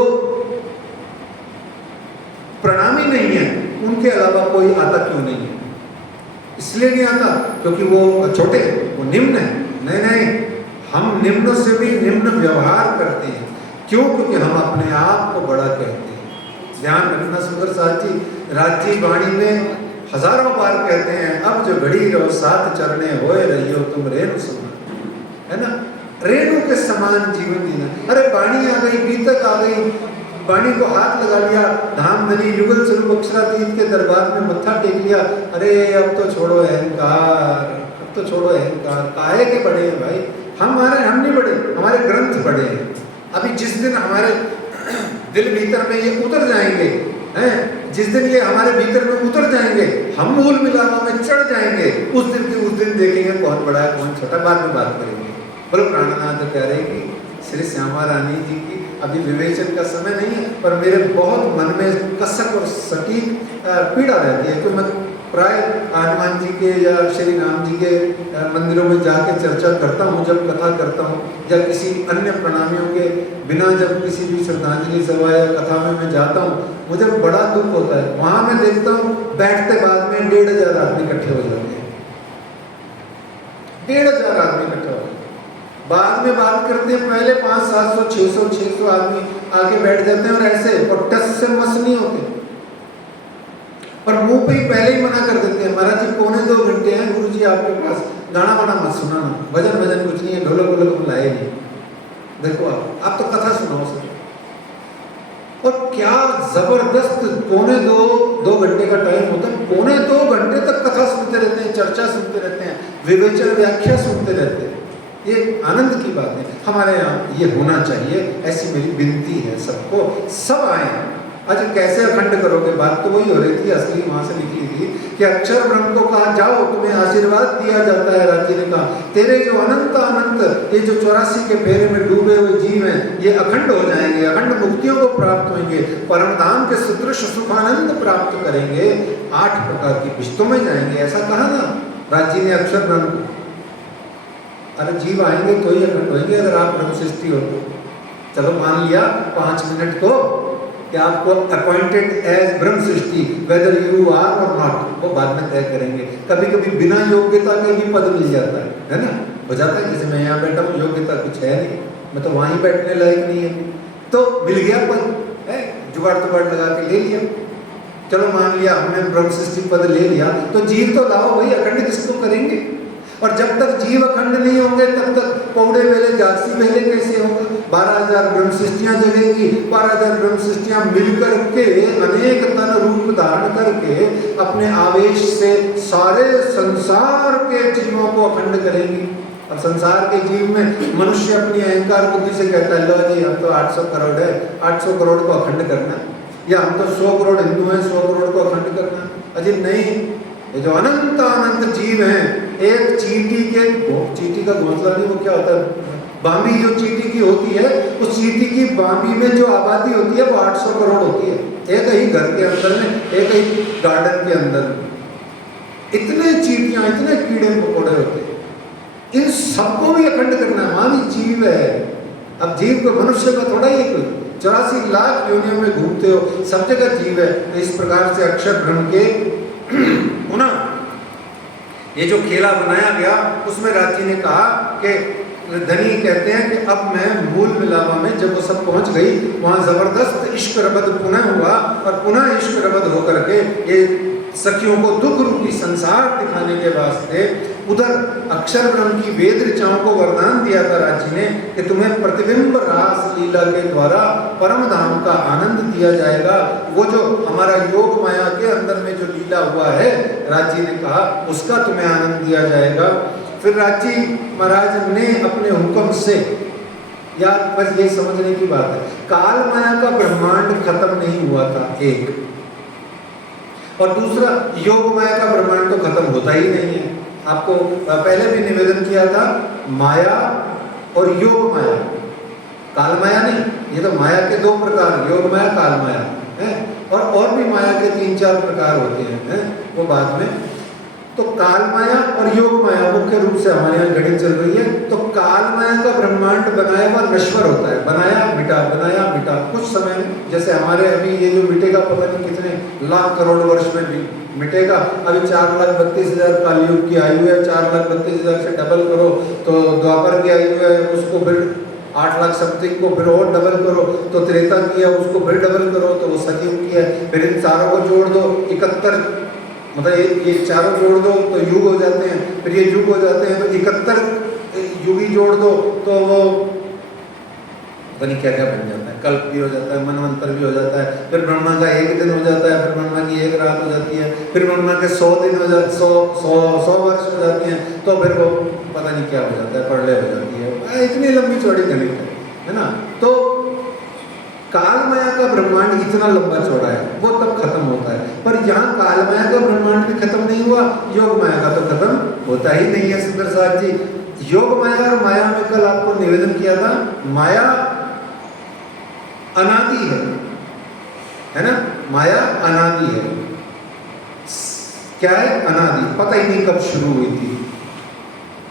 प्रणामी नहीं है, उनके अलावा कोई आता क्यों नहीं है? इसलिए नहीं आता क्योंकि वो छोटे, वो निम्न है। नहीं नहीं, हम निम्न से भी निम्न व्यवहार करते हैं। क्यों? क्योंकि हम अपने आप को बड़ा कहते हैं। ध्यान रखना सुंदर साथ जी, राजी वाणी में हजारों बार कहते हैं, अब जो घड़ी रहो साथ चरणे होए रहियो तुम रेणु समान, है ना? रेणु के समान जीवन जीना। अरे वाणी आ गई, बीतक आ गई, वाणी को हाथ लगा लिया, धाम धनी युगल स्वरूप अक्षरातीत के दरबार में मत्था टेक लिया। अरे अब तो छोड़ो अहंकार, अब तो छोड़ो अहंकार, काहे के बड़े हैं भाई? हम नहीं बड़े, हमारे ग्रंथ बड़े हैं। अभी जिस दिन हमारे दिल भीतर में ये उतर जाएंगे, हैं, जिस दिन ये हमारे भीतर में उतर जाएंगे, हम मूल मिलावा में चढ़ जाएंगे, उस दिन देखेंगे कौन बड़ा है कौन छोटा। बाद में बात करेंगे। बोलो प्राणनाथ कह रहे कि श्री श्यामा रानी जी की अभी विवेचन का समय नहीं है, पर मेरे बहुत मन में कसक और सटीक पीड़ा रहती है कि मैं प्राय हनुमान जी के या श्री राम जी के मंदिरों में जाके चर्चा करता हूँ, जब कथा करता हूँ, या किसी अन्य प्रणामियों के बिना जब किसी भी श्रद्धांजलि सभा या कथा में मैं जाता हूँ, मुझे बड़ा दुख होता है। वहाँ मैं देखता हूँ बैठते बाद में 1500 आदमी इकट्ठे हो जाते हैं, 1500 आदमी इकट्ठे हो जाते हैं। बाद में बात करते हैं, पहले 500, 700, 600 आदमी आके बैठ जाते हैं, और ऐसे और टस से मस नहीं होते, पर मुंह पे ही पहले ही मना कर देते हैं, महाराज जी 1.25 घंटे हैं गुरु जी आपके पास, गाना वाना मत सुनाना, भजन कुछ नहीं है, ढोलक वोलक हम लाए नहीं। देखो आप तो कथा सुनाओ सर। और क्या जबरदस्त 1.25-2 घंटे का टाइम होता है, 1.25 घंटे तक कथा सुनते रहते हैं, चर्चा सुनते रहते हैं, विवेचन व्याख्या सुनते रहते हैं। ये आनंद की बात है, हमारे यहाँ ये होना चाहिए, ऐसी मेरी विनती है सबको, सब आए। अच्छा, कैसे अखंड करोगे? बात तो वही हो रही थी, असली वहां से निकली थी कि अक्षर ब्रह्म को कहा जाओ तुम्हें आशीर्वाद दिया जाता है। राज्य ने कहा तेरे जो अनंत ये जो 84 के फेरे में डूबे हुए जीव हैं, ये अखंड हो जाएंगे, अखंड मुक्तियों को प्राप्त होंगे, परम धाम के सदृश सुखानंद प्राप्त करेंगे, 8 प्रकार की विष्टों में जाएंगे। ऐसा कहा ना राज्य ने अक्षर ब्रह्म को। अरे जीव आएंगे तो ही अखंड होंगे अगर आप ब्रह्म सृष्टि हो तो। चलो मान लिया 5 मिनट को कि आपको appointed as Brahma Srishti, whether you are और नॉट, वो बाद में तय करेंगे। कभी कभी बिना योग्यता के भी पद मिल जाता है ना, हो जाता है। जैसे मैं यहाँ बैठा हूँ, योग्यता कुछ है नहीं, मैं तो वहीं बैठने लायक नहीं है, तो मिल गया पद है, जुगाड़ तुगाड़ लगा के ले लिया। चलो मान लिया हमने ब्रह्म सृष्टि पद ले लिया, तो जीव तो लाओ भाई, अखंड किसको करेंगे? और जब तक जीव अखंड नहीं होंगे तब तक पौड़े वेले जागसी वेले कैसे होगा? 12,000 ब्रह्म सृष्टियां जगेंगी, 12,000 ब्रह्म सृष्टियां मिलकर के अनेक तन रूप धारण करके अपने आवेश से सारे संसार के जीवों को अखंड करेंगी। और संसार के जीव में मनुष्य अपनी अहंकार बुद्धि से कहता है, लो जी हम तो 800 करोड़ है, 800 करोड़ को अखंड करना है, या हम तो 100 करोड़ हिंदू हैं, 100 करोड़ को अखंड करना है। अजी नहीं, ये जो अनंत अनंत जीव हैं, एक चींटी का घोंसला नहीं, वो क्या होता है, बांबी जो चींटी की होती है, उस चींटी की बांबी में जो आबादी होती है वो 800 करोड़ होती है, एक ही घर के अंदर में, एक ही गार्डन के अंदर में। इतने चींटियां, इतने कीड़े मकोड़े होते हैं, इन सबको भी अखंड करना है। मानी जीव है, अब जीव को मनुष्य का थोड़ा ही 84 लाख योनियों में घूमते हो, सब जगह जीव है। तो इस प्रकार से अक्षर ब्रह्म के पुनः ये जो खेला बनाया गया, उसमें राजी ने कहा कि धनी कहते हैं कि अब मैं मूल मिलावा में जब वो सब पहुंच गई, वहां जबरदस्त इश्क रबद पुनः हुआ, और पुनः इश्क रबद होकर के ये सखियों को दुख रूपी संसार दिखाने के वास्ते उधर अक्षर ब्रह्म की वेद ऋचाओं को वरदान दिया था राजी ने कि तुम्हें प्रतिबिंब रास लीला के द्वारा परम धाम का आनंद दिया जाएगा। वो जो हमारा योग माया के अंदर में जो लीला हुआ है, राजी ने कहा उसका तुम्हें आनंद दिया जाएगा। फिर राजी महाराज ने अपने हुक्म से, या बस ये समझने की बात है, काल माया का ब्रह्मांड खत्म नहीं हुआ था एक, और दूसरा योग माया का ब्रह्मांड तो खत्म होता ही नहीं है। आपको पहले भी निवेदन किया था, माया और योग माया, काल माया नहीं, ये तो माया के 2 प्रकार, योग माया काल माया है, और भी माया के 3-4 प्रकार होते हैं, वो बाद में। तो काल माया और योग माया मुख्य रूप से हमारे यहाँ गणित चल रही है। तो काल माया का ब्रह्मांड बनाया हुआ नश्वर होता है, बनाया मिटा कुछ समय में, जैसे हमारे अभी ये जो मिटेगा पता नहीं कितने लाख करोड़ वर्ष में भी मिटेगा। अभी 4,32,000 कालयुग की आयु है, 4,32,000 से डबल करो तो द्वापर की आयु है, उसको फिर 8 लाख समथिंग को फिर और डबल करो तो त्रेता की है, उसको फिर डबल करो तो वो सतयुग की है, फिर इन चारों को जोड़ दो 71, मतलब ये चारों जोड़ दो तो युग हो जाते हैं, फिर ये युग हो जाते हैं तो 71 युगी जोड़ दो तो वो पता नहीं क्या क्या बन जाता है, कल्प भी हो जाता है, मनवंतर भी हो जाता है, फिर ब्रह्मा का 1 दिन हो जाता है, फिर ब्रह्मा की 1 रात हो जाती है, फिर ब्रह्मा के 100 दिन हो जाते, 100 वर्ष हो जाती हैं, तो फिर वो पता नहीं क्या हो जाता है, प्रलय हो जाती है। इतनी लंबी चौड़ी गणित है ना। तो काल माया का ब्रह्मांड इतना लंबा चौड़ा है, वो तब खत्म होता है। पर यहाँ काल माया का ब्रह्मांड भी खत्म नहीं हुआ, योग माया का तो खत्म होता ही नहीं है। सुंदर साथ जी, योग माया और माया में कल आपको निवेदन किया था, माया अनादि है ना, माया अनादि है। क्या है अनादि? पता ही नहीं कब शुरू हुई थी।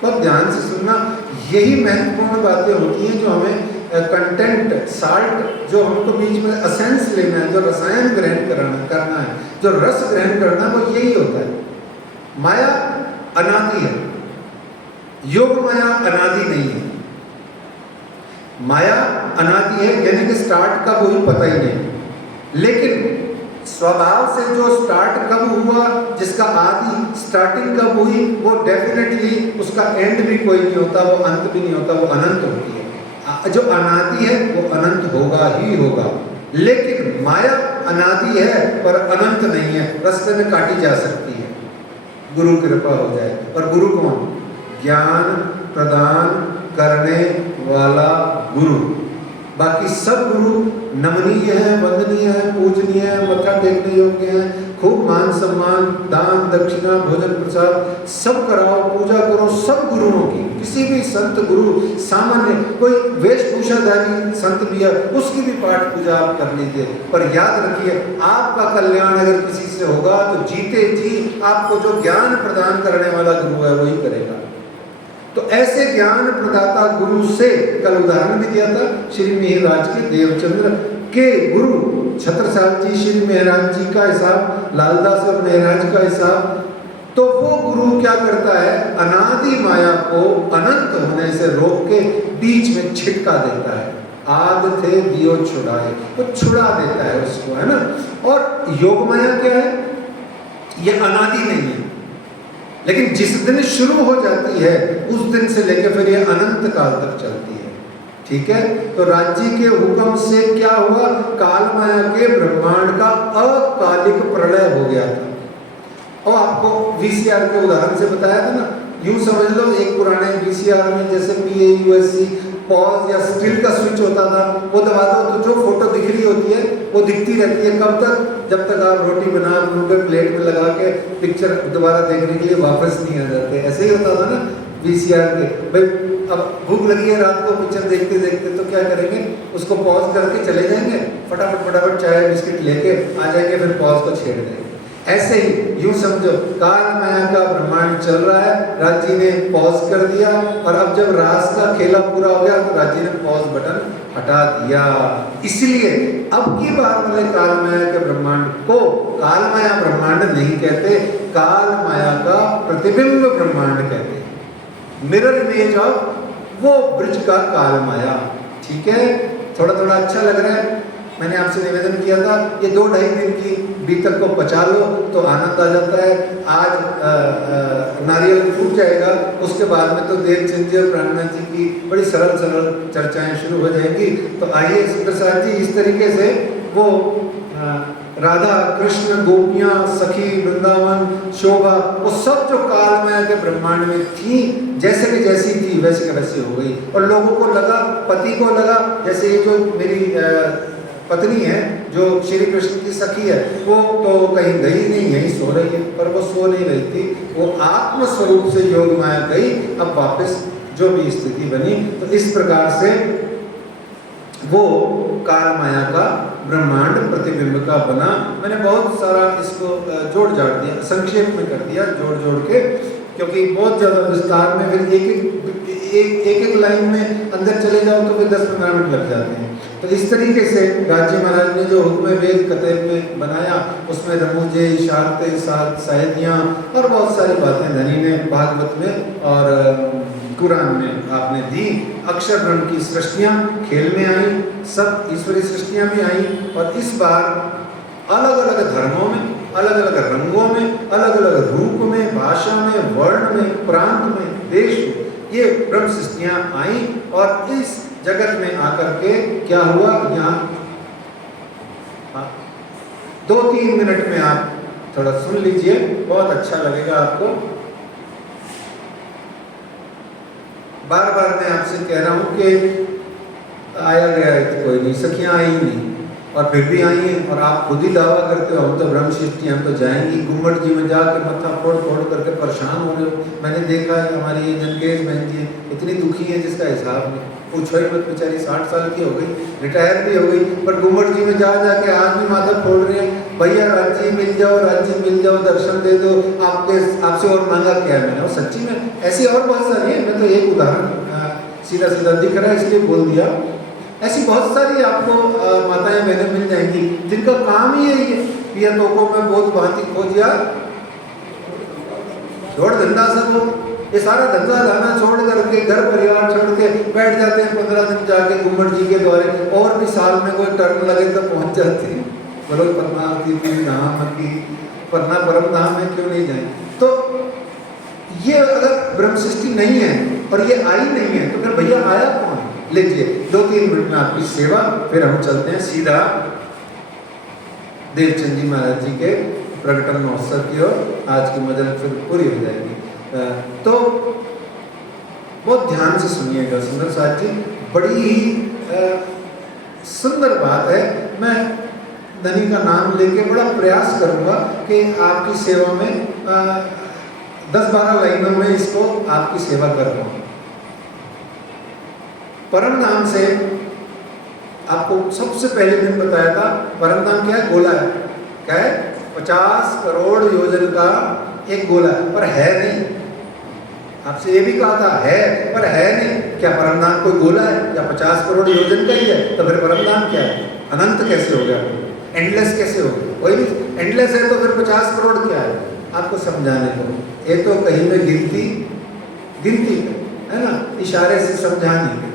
पर ध्यान से सुनना, यही महत्वपूर्ण बातें होती हैं जो हमें कंटेंट, साल्ट जो हमको बीच में असेंस लेना है, जो रसायन ग्रहण करना है, जो रस ग्रहण करना है, वो यही होता है। माया अनादि है, योग माया अनादि नहीं है। माया अनादि है यानी कि स्टार्ट कब हुई पता ही नहीं, लेकिन स्वभाव से जो स्टार्ट कब हुआ, जिसका आदि स्टार्टिंग कब हुई, वो डेफिनेटली उसका एंड भी कोई नहीं होता, वो अंत भी नहीं होता, वो अनंत होती है। जो अनादि है वो अनंत होगा ही होगा। लेकिन माया अनादि है पर अनंत नहीं है, रास्ते में काटी जा सकती है, गुरु कृपा हो जाए। और गुरु कौन? ज्ञान प्रदान करने वाला गुरु। बाकी सब गुरु नमनीय है, वंदनीय है, पूजनीय है, मत्था टेकने योग्य है, खूब मान सम्मान, दान दक्षिणा, भोजन प्रसाद सब कराओ, पूजा करो सब गुरुओं की। किसी भी संत गुरु, सामान्य कोई वेशभूषाधारी संत भी है, उसकी भी पाठ पूजा आप कर लीजिए। पर याद रखिए, आपका कल्याण अगर किसी से होगा तो जीते जी आपको जो ज्ञान प्रदान करने वाला गुरु है वही करेगा। तो ऐसे ज्ञान प्रदाता गुरु से, कल उदाहरण भी दिया था श्री मेहराज के देवचंद्र के गुरु छत्रसाल जी, श्री मेहराज जी का हिसाब, लालदास और मेहराज का हिसाब। तो वो गुरु क्या करता है, अनादि माया को अनंत होने से रोक के बीच में छिटका देता है। आद थे दियो छुड़ाए, वो छुड़ा देता है उसको, है ना। और योग माया क्या है, ये अनादि नहीं है, लेकिन जिस दिन शुरू हो जाती है उस दिन से लेकर फिर ये अनंत काल तक चलती है। ठीक है, तो राज्य के हुक्म से क्या हुआ, काल माया के ब्रह्मांड का अकालिक प्रलय हो गया था। और आपको वीसीआर के उदाहरण से बताया था ना, यूं समझ लो एक पुराने वीसीआर में जैसे PAUSC पॉज या स्टिल का स्विच होता था, वो दबा दो तो जो फोटो दिख रही होती है वो दिखती रहती है। कब तक, जब तक आप रोटी बना के प्लेट में लगा के पिक्चर दोबारा देखने के लिए वापस नहीं आ जाते। ऐसे ही होता था ना VCR के। भाई अब भूख लगी है रात को, पिक्चर देखते देखते तो क्या करेंगे, उसको पॉज करके चले जाएंगे, फटाफट चाय बिस्किट लेके आ जाएंगे, फिर पॉज को छेड़ देंगे। ऐसे ही यूं समझो, काल माया का ब्रह्मांड चल रहा है, राजी ने पॉज कर दिया, और अब जब रास का खेला पूरा हो गया तो राजी ने पॉज बटन हटा दिया। इसलिए अब की बार वाले काल माया के ब्रह्मांड को काल माया ब्रह्मांड नहीं कहते, काल माया का प्रतिबिंब ब्रह्मांड कहते हैं, मिरर इमेज ऑफ वो ब्रिज का काल माया। ठीक है, थोड़ा थोड़ा अच्छा लग रहा है। मैंने आपसे निवेदन किया था ये 2-2.5 दिन की बीतक को पचा लो तो आनंद आ जाता है। आज नारियल फूट जाएगा, उसके बाद में तो देवचंद जी और प्राणनाथ जी की बड़ी सरल चर्चाएं शुरू हो जाएंगी। तो आइए प्रसाद जी, इस तरीके से वो राधा कृष्ण गोपियां सखी वृंदावन शोभा, वो सब जो काल माया के ब्रह्मांड में थी, जैसे कि जैसी थी वैसे के वैसी हो गई। और लोगों को लगा, पति को लगा, जैसे ये जो मेरी पत्नी है जो श्री कृष्ण की सखी है, वो तो कहीं गई नहीं, यहीं सो रही है, पर वो सो नहीं रही थी, वो आत्म स्वरूप से योग माया गई, अब वापस जो भी स्थिति बनी। तो इस प्रकार से वो काल माया का ब्रह्मांड प्रतिबिंब का बना। मैंने बहुत सारा इसको जोड़ जाड़ दिया, संक्षेप में कर दिया जोड़ के, क्योंकि बहुत ज़्यादा विस्तार में फिर एक लाइन में अंदर चले जाओ तो फिर 10-15 मिनट लग जाते हैं। तो इस तरीके से राजी महाराज ने जो हुक्म वेद कतब में बनाया, उसमें रमूजे इशारते साहित्याँ और बहुत सारी बातें धनी ने भागवत में और कुरान में आपने दी। अक्षर ब्रह्म की सृष्टियाँ खेल में आई, सब ईश्वरीय सृष्टियाँ भी आई, और इस बार अलग अलग धर्मों में, अलग अलग रंगों में, अलग अलग रूप में, भाषा में, वर्ण में, प्रांत में, देश में ये ब्रह्म सृष्टियाँ आई। और इस जगत में आकर के क्या हुआ, यहाँ 2-3 मिनट में आप थोड़ा सुन लीजिए, बहुत अच्छा लगेगा आपको। बार बार मैं आपसे कह रहा हूँ कि आया गया है कोई नहीं, सखियाँ आई नहीं, और फिर भी आई हैं, और आप खुद ही दावा करते हो हम तो ब्रह्म सृष्टि, हम तो जाएंगी। गुम्बद जी में जाके मत्था फोड़ करके परेशान हो रहे हो। मैंने देखा है हमारी ये जनकेश बहन जी इतनी दुखी है जिसका हिसाब नहीं, पूछो ही मत, बेचारी 60 साल की हो गई, रिटायर भी हो गई, पर गुम्बद जी में जाके आज भी माथा फोड़ रहे हैं, भैया राज्य मिल जाओ, दर्शन दे दो, आपसे और मांगा क्या है मैंने। और सच्ची में ऐसी और बहुत सारी है, मैं तो एक उदाहरण सीधा दिख रहा है इसलिए बोल दिया। ऐसी बहुत सारी आपको माताएं बहनें मिल जाएंगी जिनका काम ही यही है, पिया तोको में बहुत भांति खोजिया छोड़ धंधा सब हो, ये सारा धंधा धाना छोड़ करके घर परिवार छोड़ के बैठ जाते हैं 15 दिन जाके गुम्बद जी के द्वारे, और भी साल में कोई टर्न लगे तो पहुंच जाते हैं। बोलो पद्मावती धाम की पन्ना परम धाम में क्यों नहीं जाए। तो ये अगर ब्रह्म सृष्टि नहीं है और ये आई नहीं है तो फिर भैया आया कौन। लीजिए 2-3 मिनट में आपकी सेवा, फिर हम चलते हैं सीधा देवचंद जी महाराज जी के प्रकटन महोत्सव की ओर। आज की मजल फिर पूरी हो जाएगी, तो बहुत ध्यान से सुनिएगा। सुंदर साथ जी, बड़ी ही सुंदर बात है। मैं धनी का नाम लेके बड़ा प्रयास करूंगा कि आपकी सेवा में 10-12 लाइनों में इसको आपकी सेवा कर पाऊँ। परम धाम से आपको सबसे पहले दिन बताया था, परम धाम क्या है, गोला है। क्या है, 50 करोड़ योजन का एक गोला है, पर है नहीं। आपसे ये भी कहा था है, पर है नहीं। क्या परम धाम कोई गोला है? क्या 50 करोड़ योजन का ही है? तो फिर परम धाम क्या है? अनंत कैसे हो गया? एंडलेस कैसे हो गया? वही नहीं, एंडलेस है तो फिर 50 करोड़ क्या है? आपको समझाने को ये तो कहीं में गिनती है ना, इशारे से समझाने।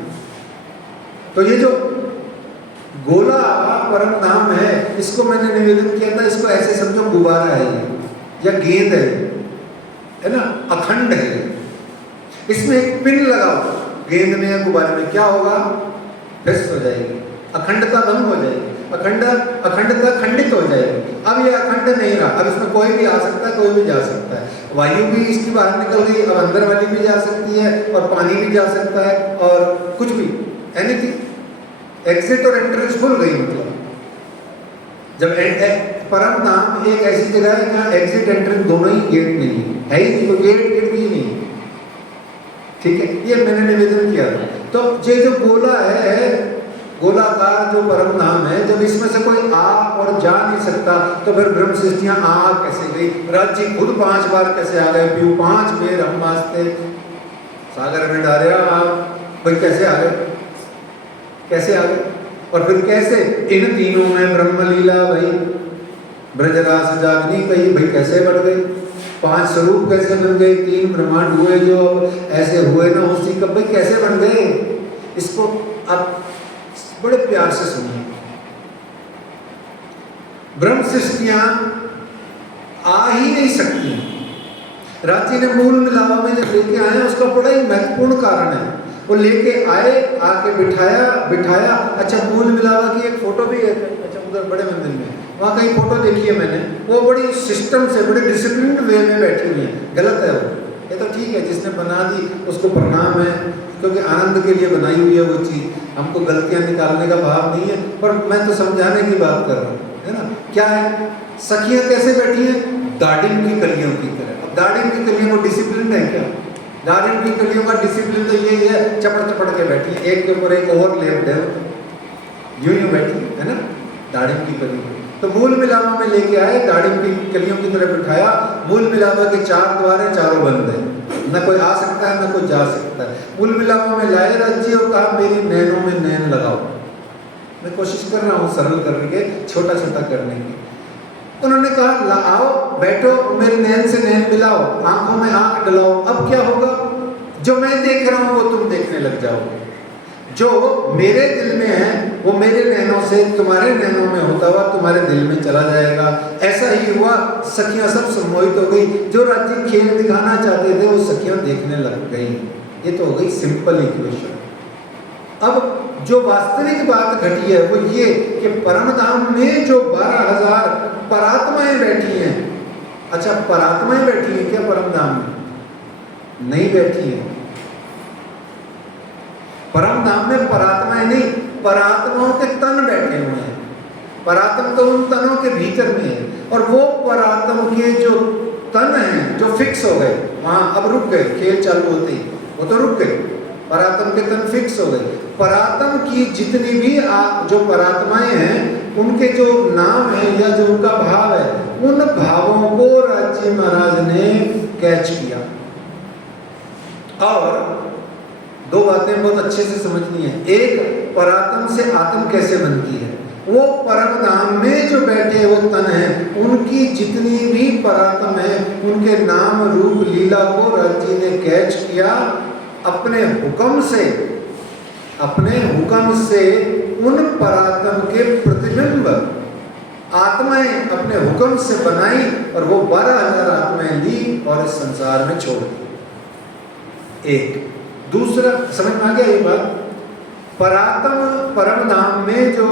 तो ये जो गोला परम धाम है, इसको मैंने निवेदन किया था, इसको ऐसे समझो गुब्बारा है ये, या गेंद है ना, अखंड है। इसमें एक पिन लगाओ गेंद में या गुब्बारे में, क्या होगा? फिक्स हो जाएगी, अखंडता भंग हो जाएगी, अखंडता खंडित हो जाएगी। अब ये अखंड नहीं रहा, अब इसमें कोई भी आ सकता है, कोई भी जा सकता है। वायु भी इसकी बाहर निकल गई, अब अंदर वाली भी जा सकती है, और पानी भी जा सकता है, और कुछ भी, एनीथिंग। एग्जिट और एंट्रेंस खुल गई। मतलब जब परम धाम एक ऐसी जगह है जहाँ एग्जिट एंट्रेंस दोनों ही गेट नहीं है ही नहीं, तो गेट भी नहीं। ठीक है, ये मैंने निवेदन किया था। तो ये जो गोला है, गोलाकार जो परम धाम है, जब इसमें से कोई आ और जा नहीं सकता, तो फिर ब्रह्म सृष्टियां आ कैसे गई? राज्य खुद 5 बार कैसे आ गए? पीयू 5 बेर हम वास्ते सागर में डारिया आप भाई कैसे आ गए? कैसे आ गए? और फिर कैसे इन तीनों में ब्रह्म लीला भाई, ब्रजरास जागनी कही भाई कैसे बढ़ गए? 5 स्वरूप कैसे बन गए? 3 ब्रह्मांड हुए जो ऐसे हुए ना उसी कब भाई कैसे बन गए? इसको आप बड़े प्यार से सुनिए। ब्रह्म सृष्टियां आ ही नहीं सकती। रांची ने मूल मिलावा में जब लेके आए, उसका बड़ा ही महत्वपूर्ण कारण है। वो लेके आए, आके बिठाया। अच्छा, मूल मिलावा की एक फोटो भी है, अच्छा उधर बड़े मंदिर में, वहाँ कहीं फोटो देखी है मैंने। वो बड़ी सिस्टम से, बड़े डिसिप्लिन्ड वे में बैठी हुई है। गलत है वो, ये तो ठीक है, जिसने बना दी उसको प्रणाम है, क्योंकि आनंद के लिए बनाई हुई है वो चीज़। हमको गलतियाँ निकालने का भाव नहीं है, पर मैं तो समझाने की बात कर रहा हूँ, है ना। क्या है, सखियाँ कैसे बैठी हैं? दाडिम की कलियों की तरह। अब दाडिम की कलियों को डिसिप्लिन है क्या? दाडिम की कलियों का डिसिप्लिन तो यही है, चपड़ के बैठी है, एक के ऊपर एक और लेफ्ट है, यूं बैठी है ना, दाडिम की कलियों। तो मूल मिलावा में लेके आए, दाडिम की कलियों की तरह बिठाया। मूल मिलावा के 4 द्वार हैं, चारों बंद है, न कोई आ सकता है, न कोई जा सकता है। मूल मिलावा में लाए राज्य और कहा मेरी नैनों में नैन लगाओ। मैं कोशिश कर रहा हूँ सरल करके, छोटा छोटा करने की। उन्होंने कहा लाओ, बैठो, मेरे नैन से नैन मिलाओ, आंखों में आंख डलाओ। अब क्या होगा? जो मैं देख रहा हूँ वो तुम देखने लग जाओगे। जो मेरे दिल में है वो मेरे नैनों से तुम्हारे नैनों में होता हुआ तुम्हारे दिल में चला जाएगा। ऐसा ही हुआ, सखियां सब सम्मोहित हो गई। जो राज्य खेल दिखाना चाहते थे वो सखियां देखने लग गई। ये तो हो गई सिंपल इक्वेशन। अब जो वास्तविक बात घटी है वो ये कि परम धाम में जो 12,000 परात्माएं बैठी हैं। अच्छा, परात्माएं बैठी हैं क्या परम धाम में? नहीं बैठी हैं। परम धाम में परात्माएं नहीं, परात्माओं के तन बैठे हुए हैं। परात्म तो उन तनों के भीतर में है, और वो परात्म के जो तन हैं जो फिक्स हो गए, वहां अब रुक गए। खेल चालू होते ही वो तो रुक गए, परात्म के तन फिक्स हो गए। परात्म की जितनी भी जो परात्माएं हैं उनके जो नाम है या जो उनका भाव है, उन भावों को राज्य महाराज ने कैच किया। और 2 बातें बहुत अच्छे से समझनी है। एक, परात्म से आत्म कैसे बनती है। वो परम धाम में जो बैठे वो तन है, उनकी जितनी भी परात्म है उनके नाम रूप लीला को राज्य ने कैच किया। अपने हुक्म से उन परात्म के प्रतिबिंब आत्माएं अपने हुक्म से बनाई, और वो 12,000 आत्माएं ली और इस संसार में छोड़ दी। एक दूसरा, समझ में आ गया ये बात? परात्म परम धाम में जो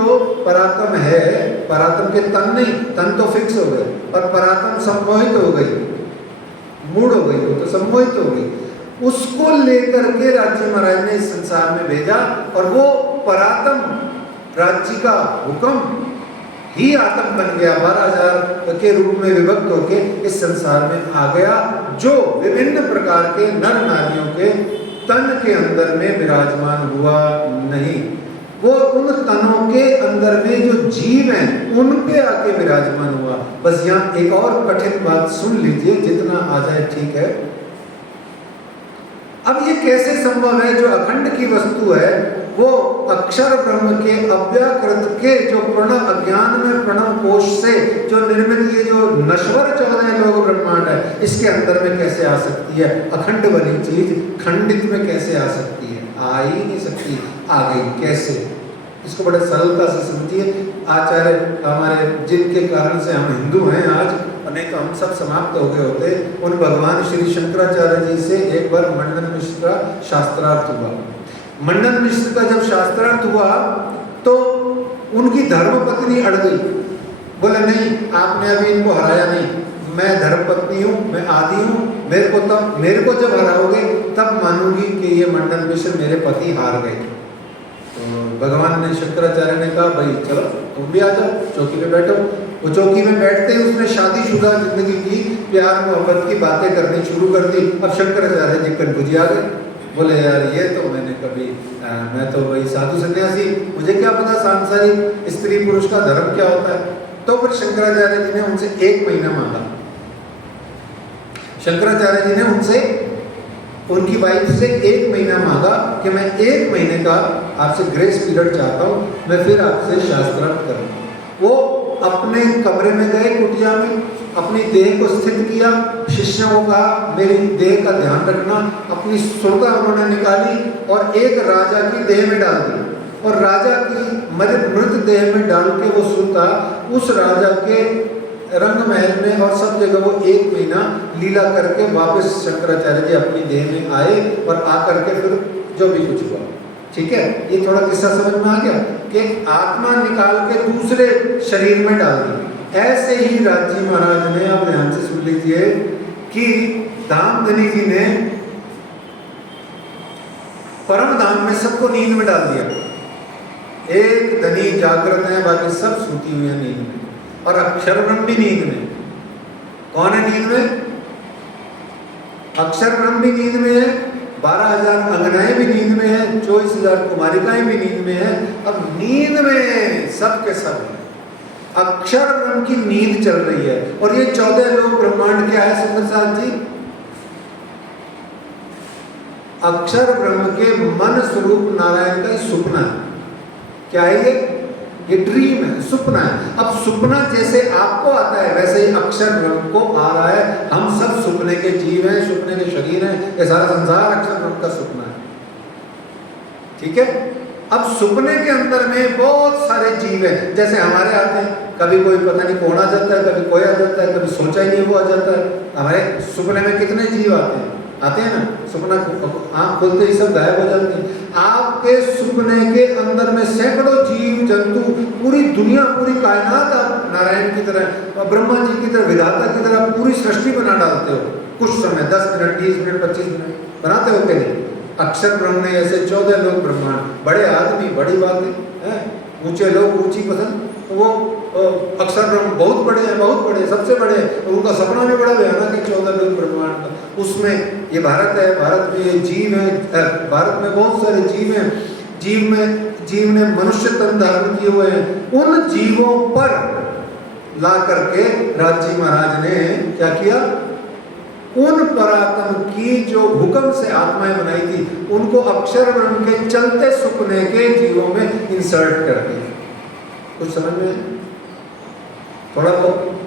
परात्म है, परात्म के तन नहीं, तन तो फिक्स हो गए, और परात्म सम्मोहित हो गई, मूड हो गई, वो तो सम्मोहित हो गई। उसको लेकर के राज्य महाराज ने इस संसार में भेजा, और वो परात्म राज्य का हुक्म ही आत्म बन गया, 12,000 के रूप में विभक्त होके इस संसार में आ गया, जो विभिन्न प्रकार के नर नारियों के तन के अंदर में विराजमान हुआ नहीं। वो उन तनों के अंदर में जो जीव हैं उन पे आके विराजमान हुआ। बस यहाँ एक और कठिन बात सुन लीजिए, जितना आ जाए ठीक है। अब ये कैसे संभव है? जो अखंड की वस्तु है वो अक्षर ब्रह्म के अव्याकृत के जो प्रणव अज्ञान में प्रणव कोश से जो निर्मित ये जो नश्वर 14 लोक ब्रह्मांड है, इसके अंदर में कैसे आ सकती है? अखंड वाली चीज खंडित में कैसे आ सकती है? आ ही नहीं सकती। आ गई कैसे? इसको बड़े सरलता से समझिए। आचार्य हमारे जिनके कारण से हम हिंदू हैं आज, और नहीं तो हम सब समाप्त हो गए होते, उन भगवान श्री शंकराचार्य जी से एक बार मंडन मिश्र का शास्त्रार्थ हुआ। मंडन मिश्र का जब शास्त्रार्थ हुआ तो उनकी धर्मपत्नी अड़ गई। बोले नहीं, आपने अभी इनको हराया नहीं, मैं धर्मपत्नी हूँ, मैं आदि हूँ, मेरे को जब हराओगे तब मानूंगी कि ये मंडन मिश्र मेरे पति हार गए। तो भगवान ने शंकराचार्य ने कहा भाई चलो तुम भी आ जाओ, चौकी पे बैठो। वो चौकी में बैठते ही उसने शादीशुदा जिंदगी की प्यार मोहब्बत की बातें करनी शुरू कर दी। अब शंकराचार्य जी कन्फ्यूज आ गए। बोले यार ये तो मैंने कभी मैं तो वही साधु सन्यासी, मुझे क्या पता सांसारिक स्त्री पुरुष का धर्म क्या होता है। तो फिर शंकराचार्य जी ने उनसे 1 महीना मांगा। शंकराचार्य जी ने उनसे उनकी वाइफ से 1 महीना मांगा कि मैं 1 महीने का आपसे ग्रेस पीरियड चाहता हूँ, मैं फिर आपसे शास्त्रार्थ करूँ। वो अपने कमरे में गए, कुटिया में अपनी देह को स्थित किया। शिष्यों को कहा मेरी देह का ध्यान रखना। अपनी सुरता उन्होंने निकाली और एक राजा की देह में डाल दी, और राजा की मृत देह में डाल के वो सुरता उस राजा के रंग महल में और सब जगह वो 1 महीना लीला करके वापस शंकराचार्य जी अपनी देह में आए, और आकर के फिर जो भी कुछ हुआ। ठीक है, ये थोड़ा किस्सा समझ में आ गया कि आत्मा निकाल के दूसरे शरीर में डाल दी। ऐसे ही राजी महाराज ने, आप ध्यान से सुन लीजिए, कि धामधनी जी ने परम धाम में सबको नींद में डाल दिया। एक धनी जागृत है, बाकी सब सूती हुई है नींद में, और अक्षर ब्रह्म भी नींद में। कौन है नींद में? अक्षर ब्रह्म भी नींद में है, 12,000 अंगनाएं भी नींद में है, 24,000 कुमारिकाएं भी नींद में है। अब नींद में सब के सब है। अक्षर ब्रह्म की नींद चल रही है। और ये 14 लोक ब्रह्मांड क्या है सुंदर साथ जी? अक्षर ब्रह्म के मन स्वरूप नारायण का सुपना है। क्या है ये ड्रीम है, सुपना है। अब सुपना जैसे आपको आता है वैसे ही अक्षर ब्रह्म को आ रहा है। हम सब सुपने के जीव हैं, सुपने के शरीर हैं। ये सारा संसार अक्षर ब्रह्म का सुपना है। ठीक है, अब सुपने के अंदर में बहुत सारे जीव हैं। जैसे हमारे आते हैं, कभी कोई पता नहीं कौन आ जाता है, कभी कोई आ जाता है, कभी सोचा ही नहीं वो आ जाता है। हमारे सुपने में कितने जीव आते हैं ना। सुपना आँख खोलते ही सब गायब हो जाते हैं। आपके सुपने के अंदर में सैकड़ों जीव जंतु, पूरी दुनिया, पूरी कायनात आप नारायण की तरह, ब्रह्मा जी की तरह, विधाता की तरह पूरी सृष्टि बना डालते हो। कुछ समय 10 मिनट, 20 मिनट, 25 मिनट बनाते हो कि नहीं? अक्षर ब्रह्म ने ऐसे 14 लोक ब्रह्मांड, बड़े आदमी, बड़ी बातें, ऊंचे लोग, ऊंची पसंद, वो अक्षर ब्रह्म बहुत बड़े हैं, बहुत बड़े, सबसे बड़े। उनका सपना भी बड़ा भयानक है 14 लोक ब्रह्मांड का। उसमें ये भारत है, भारत में ये जीव है, भारत में बहुत सारे जीव हैं। जीव ने मनुष्य तन धारण किए हुए हैं। उन जीवों पर ला करके राजी महाराज ने क्या किया? उन परात्म की जो हुक्म से आत्माएं बनाई थी, उनको अक्षर ब्रह्म के चलते सुपने के जीवों में इंसर्ट कर दिया। कुछ समझ में थोड़ा बहुत?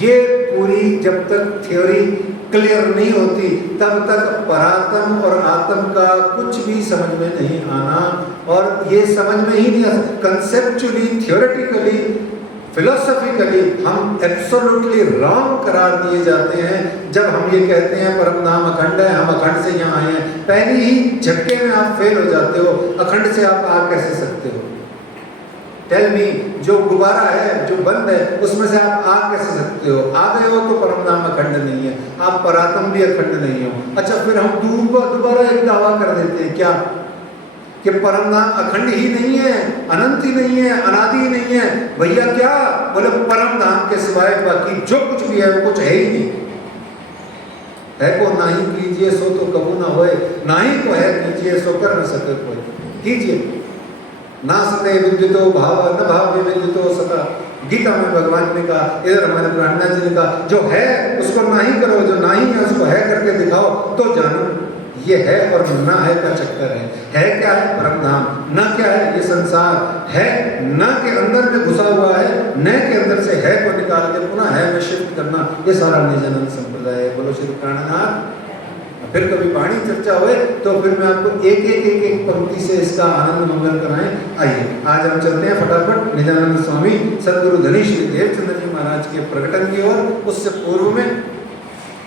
ये पूरी जब तक थ्योरी क्लियर नहीं होती तब तक परात्म और आत्म का कुछ भी समझ में नहीं आना। और ये समझ में ही नहीं आता। कंसेप्चुअली, थ्योरेटिकली, फिलोसॉफिकली हम एब्सोल्युटली रॉन्ग करार दिए जाते हैं जब हम ये कहते हैं परम धाम अखंड है, हम अखंड से यहाँ आए हैं। पहली ही झटके में आप फेल हो जाते हो। अखंड से आप आ कैसे सकते हो? टेल मी, जो गुब्बारा है, जो बंद है, उसमें से आप आ कैसे सकते हो? आ गए हो तो परम धाम अखंड नहीं है, आप परात्म भी अखंड नहीं हो। अच्छा, फिर हम दोबारा एक दावा कर देते हैं क्या? कि परम धाम अखंड ही नहीं है, अनंत ही नहीं है, अनादि ही नहीं है। भैया क्या बोले? परम धाम के सिवाय बाकी जो कुछ भी है वो कुछ है ही नहीं। है को नाही कीजिए सो तो कबू ना होए, नाही को है कीजिए सो कर न सके कोई। कीजिए ना सते विद्युतो भाव न भाव विद्युतो सता। गीता में भगवान ने कहा, इधर हमारे ब्राह्मण जी ने कहा, जो है उसको नहीं करो, जो नहीं है उसको है करके दिखाओ तो जानो। ये है और न है का चक्कर है क्या है परम धाम, न क्या है ये संसार है, न के अंदर में घुसा हुआ है, न के अंदर से है को निकाल के पुनः है में शिफ्ट करना, ये सारा निजानंद संप्रदाय है। बोलो श्री प्राणनाथ। फिर कभी वाणी चर्चा हुए तो फिर मैं आपको एक पंक्ति से इसका आनंद मंगल कराएं। आइए आज हम चलते हैं फटाफट निजानंद स्वामी सदगुरु धनी श्री देवचंद्र जी महाराज के प्रकटन की ओर। उससे पूर्व में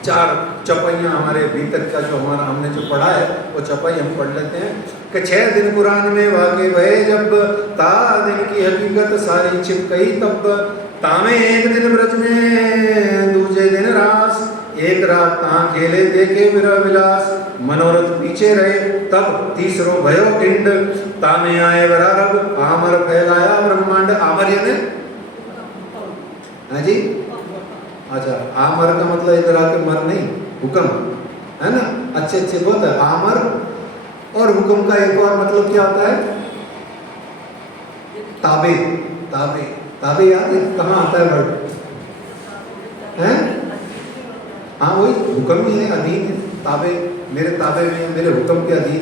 4 चौपाइयाँ हमारे अभी तक का जो हमारा हमने जो पढ़ा है वो चौपाई हम पढ़ लेते हैं कि 6 दिन कुरान में वाक़े भये जब, ता दिन की हकीकत सारी छिप गई तब, तामे एक दिन ब्रज में दूजे दिन रास, एक रात ता खेले देखे विरह विलास, मनोरथ पीछे रहे तब तीसरो भयो इंड, तामे आए बरारब आमर फैलाया ब्रह्मांड। आमर यानी हाँ जी, अच्छा आमर का मतलब इधर आके मर नहीं, हुक्म है ना, अच्छे अच्छे बहुत है आमर। और हुक्म का एक और मतलब क्या होता है? ताबे। ताबे ताबे याद है कहाँ आता है वर्ड? हैं? हाँ वही हुक्म ही है, अधीन है। ताबे मेरे ताबे में, मेरे हुक्म के अधीन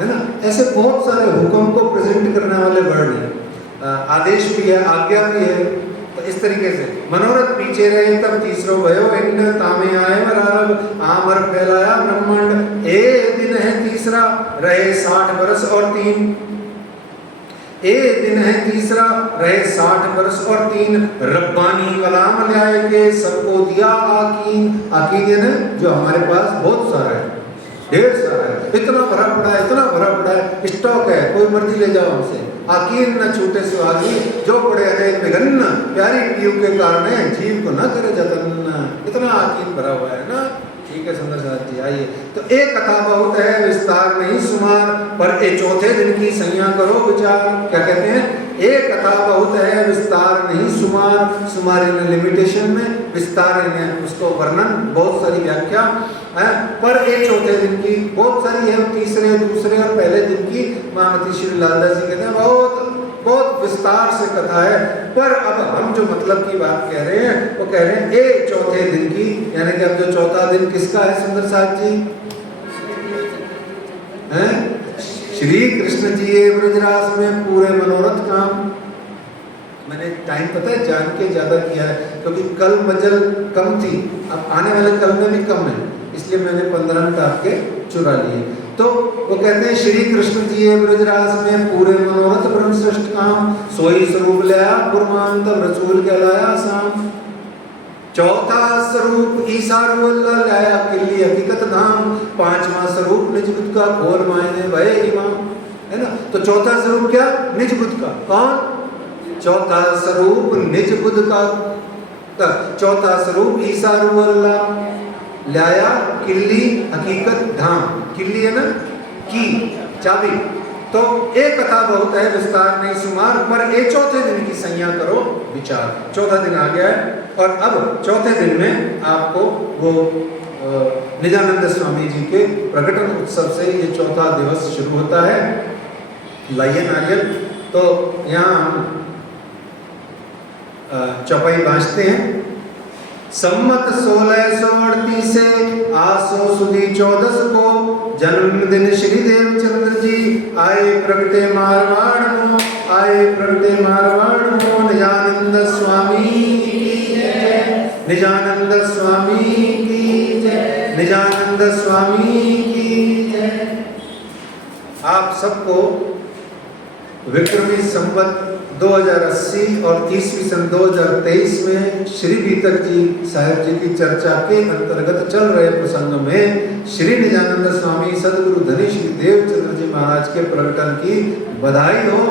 है ना। ऐसे बहुत सारे हुक्म को प्रेजेंट करने वाले वर्ड हैं। आदेश भी है, आज्ञा भी है। तो इस तरीके से मनोरथ पीछे रहे तब तीसरो भयो इंड, तामे आए बरारब आमर फैलाया ब्रह्मांड। एक दिन है तीसरा रहे 60 बरस और 3, एक दिन है तीसरा रहे 60 बरस और 3, रब्बानी कलाम लाए के सबको दिया आकीन। आकीन ने जो हमारे पास बहुत सारा है, ढेर सारा है, इतना भरा पड़ा है, इतना भरा पड़ा है, स्टॉक है, कोई मर्जी ले जाओ हमसे। आकीन न छूटे सुहागी जो पड़े अनेक विघन्न, प्यारी पीयू के कारण जीव को न करे जतन। इतना आकीन भरा हुआ है ना। ठीक है सुंदर साथ जी आइए। तो एक कथा बहुत है विस्तार नहीं सुमार, पर ए चौथे दिन की संज्ञा करो विचार। क्या कहते हैं? एक कथा बहुत है विस्तार नहीं सुमार, सुमार इन लिमिटेशन में, विस्तार इन उसको वर्णन, बहुत सारी व्याख्या है, पर एक चौथे दिन की बहुत सारी है, तीसरे दूसरे और पहले दिन की महामती श्री लालदास जी कहते हैं बहुत बहुत विस्तार से कथा है। पर अब हम जो मतलब की बात कह रहे हैं वो कह रहे हैं एक चौथे दिन की, यानी कि अब जो चौथा दिन किसका है सुंदर साथ जी? हैं? श्री कृष्ण जी ये ब्रजरास में पूरे मनोरथ काम। मैंने टाइम पता है जान के ज्यादा किया है क्योंकि कल मजल कम थी, अब आने वाले कल में भी कम है, इसलिए मैंने 15 मिनट आपके चुरा लिए। तो वो कहते हैं श्री कृष्ण जी ये ब्रजरास में पूरे मनोरथ ब्रह्म श्रेष्ठ काम, सोई स्वरूप लिया गुरमान तब रसूल कहलाया शाम। चौथा स्वरूप ईसा लाया किल्ली हकीकत धाम, 5वां स्वरूप निज बुद्ध का खोल मायने भय इमाम। है ना। तो चौथा स्वरूप क्या? निज बुद्ध का। कौन? चौथा स्वरूप निज बुद्ध का। चौथा स्वरूप ईसा लाया किल्ली हकीकत धाम। किल्ली है ना, की चाबी। तो एक कथा बहुत है विस्तार नहीं सुमार, पर एक चौथे दिन की संज्ञा करो विचार। चौथा दिन आ गया है और अब चौथे दिन में आपको वो निजानंद स्वामी जी के प्रकटन उत्सव से ये चौथा दिवस शुरू होता है। लाइए नारियल। तो यहाँ हम चौपाई बाँचते हैं। सम्मत 1638 से आसो सुदी 14 को जन्मदिन श्री देवचंद्र जी आए प्रगटे मारवाड़ में, आए प्रगटे मारवाड़ में। निजानंद स्वामी की जय, निजानंद स्वामी की जय, निजानंद स्वामी की जय। आप सबको विक्रमी संवत 2080 और ईस्वी सन 2023 में श्री बीतक जी साहिब जी की चर्चा के अंतर्गत चल रहे प्रसंग में श्री निजानंद स्वामी सदगुरु धनी श्री देवचंद्र जी महाराज के प्रकटन की बधाई हो,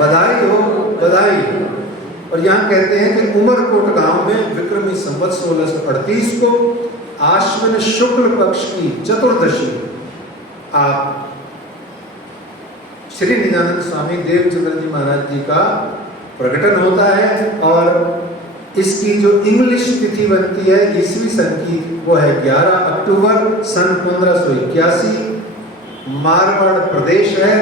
बधाई हो, बधाई। और यहाँ कहते हैं कि उमरकोट गांव में विक्रमी संवत 1638 को आश्विन शुक्ल पक्ष की चतुर्दशी आप श्री निजानंद स्वामी देवचंद्र जी महाराज जी का प्रकटन होता है। और इसकी जो इंग्लिश तिथि बनती है ईस्वी सन की वो है 11 अक्टूबर सन 1581। मारवाड़ प्रदेश है,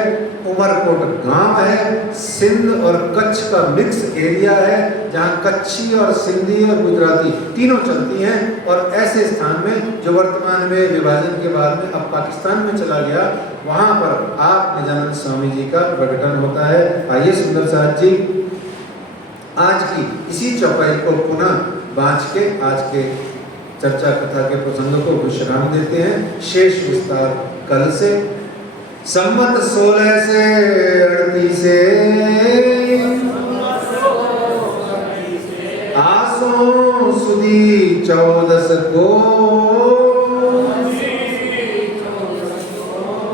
उमरकोट गांव है, सिंध और कच्छ का मिक्स एरिया है जहां कच्छी और सिंधी और गुजराती तीनों चलती हैं। और ऐसे स्थान में जो वर्तमान में विभाजन के बाद में अब पाकिस्तान में चला गया, वहां पर आप निजानंद स्वामी जी का प्रकटन होता है। आइए सुंदर साहब जी आज की इसी चौपाई को पुनः बांच के आज के चर्चा कथा के प्रसंग को विश्राम देते हैं। शेष विस्तार कल से। संवत 16 से 38 से आसों सुदी 14 को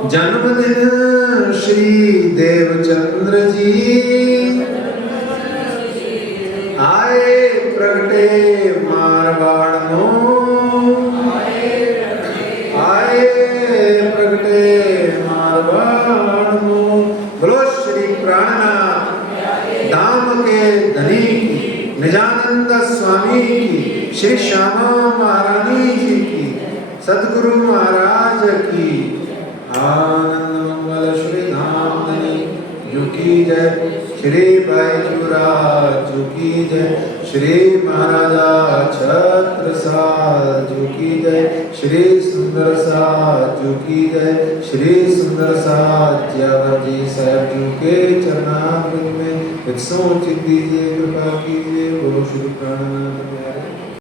जन्मदिन श्री देवचंद्र जी आए प्रगटे मारवाड़ में, आए प्रगटे मारवाड़ में। बोलो श्री प्राणनाथ धाम के धनी निजानंद स्वामी की, श्री श्यामा महारानी जी की, सदगुरु महाराज की आनंद मंगल श्री धाम धनी जो की जय। श्री बैजूराज जो की जय। श्री महाराजा छत्रसाल जो की जय। श्री सुंदर साज जो की जय। श्री सुंदर साज ज्यावर जी साहब जी के चरणामृत में 100 चित दीजिए, कृपा कीजिए। बोलो श्री प्राणनाथ।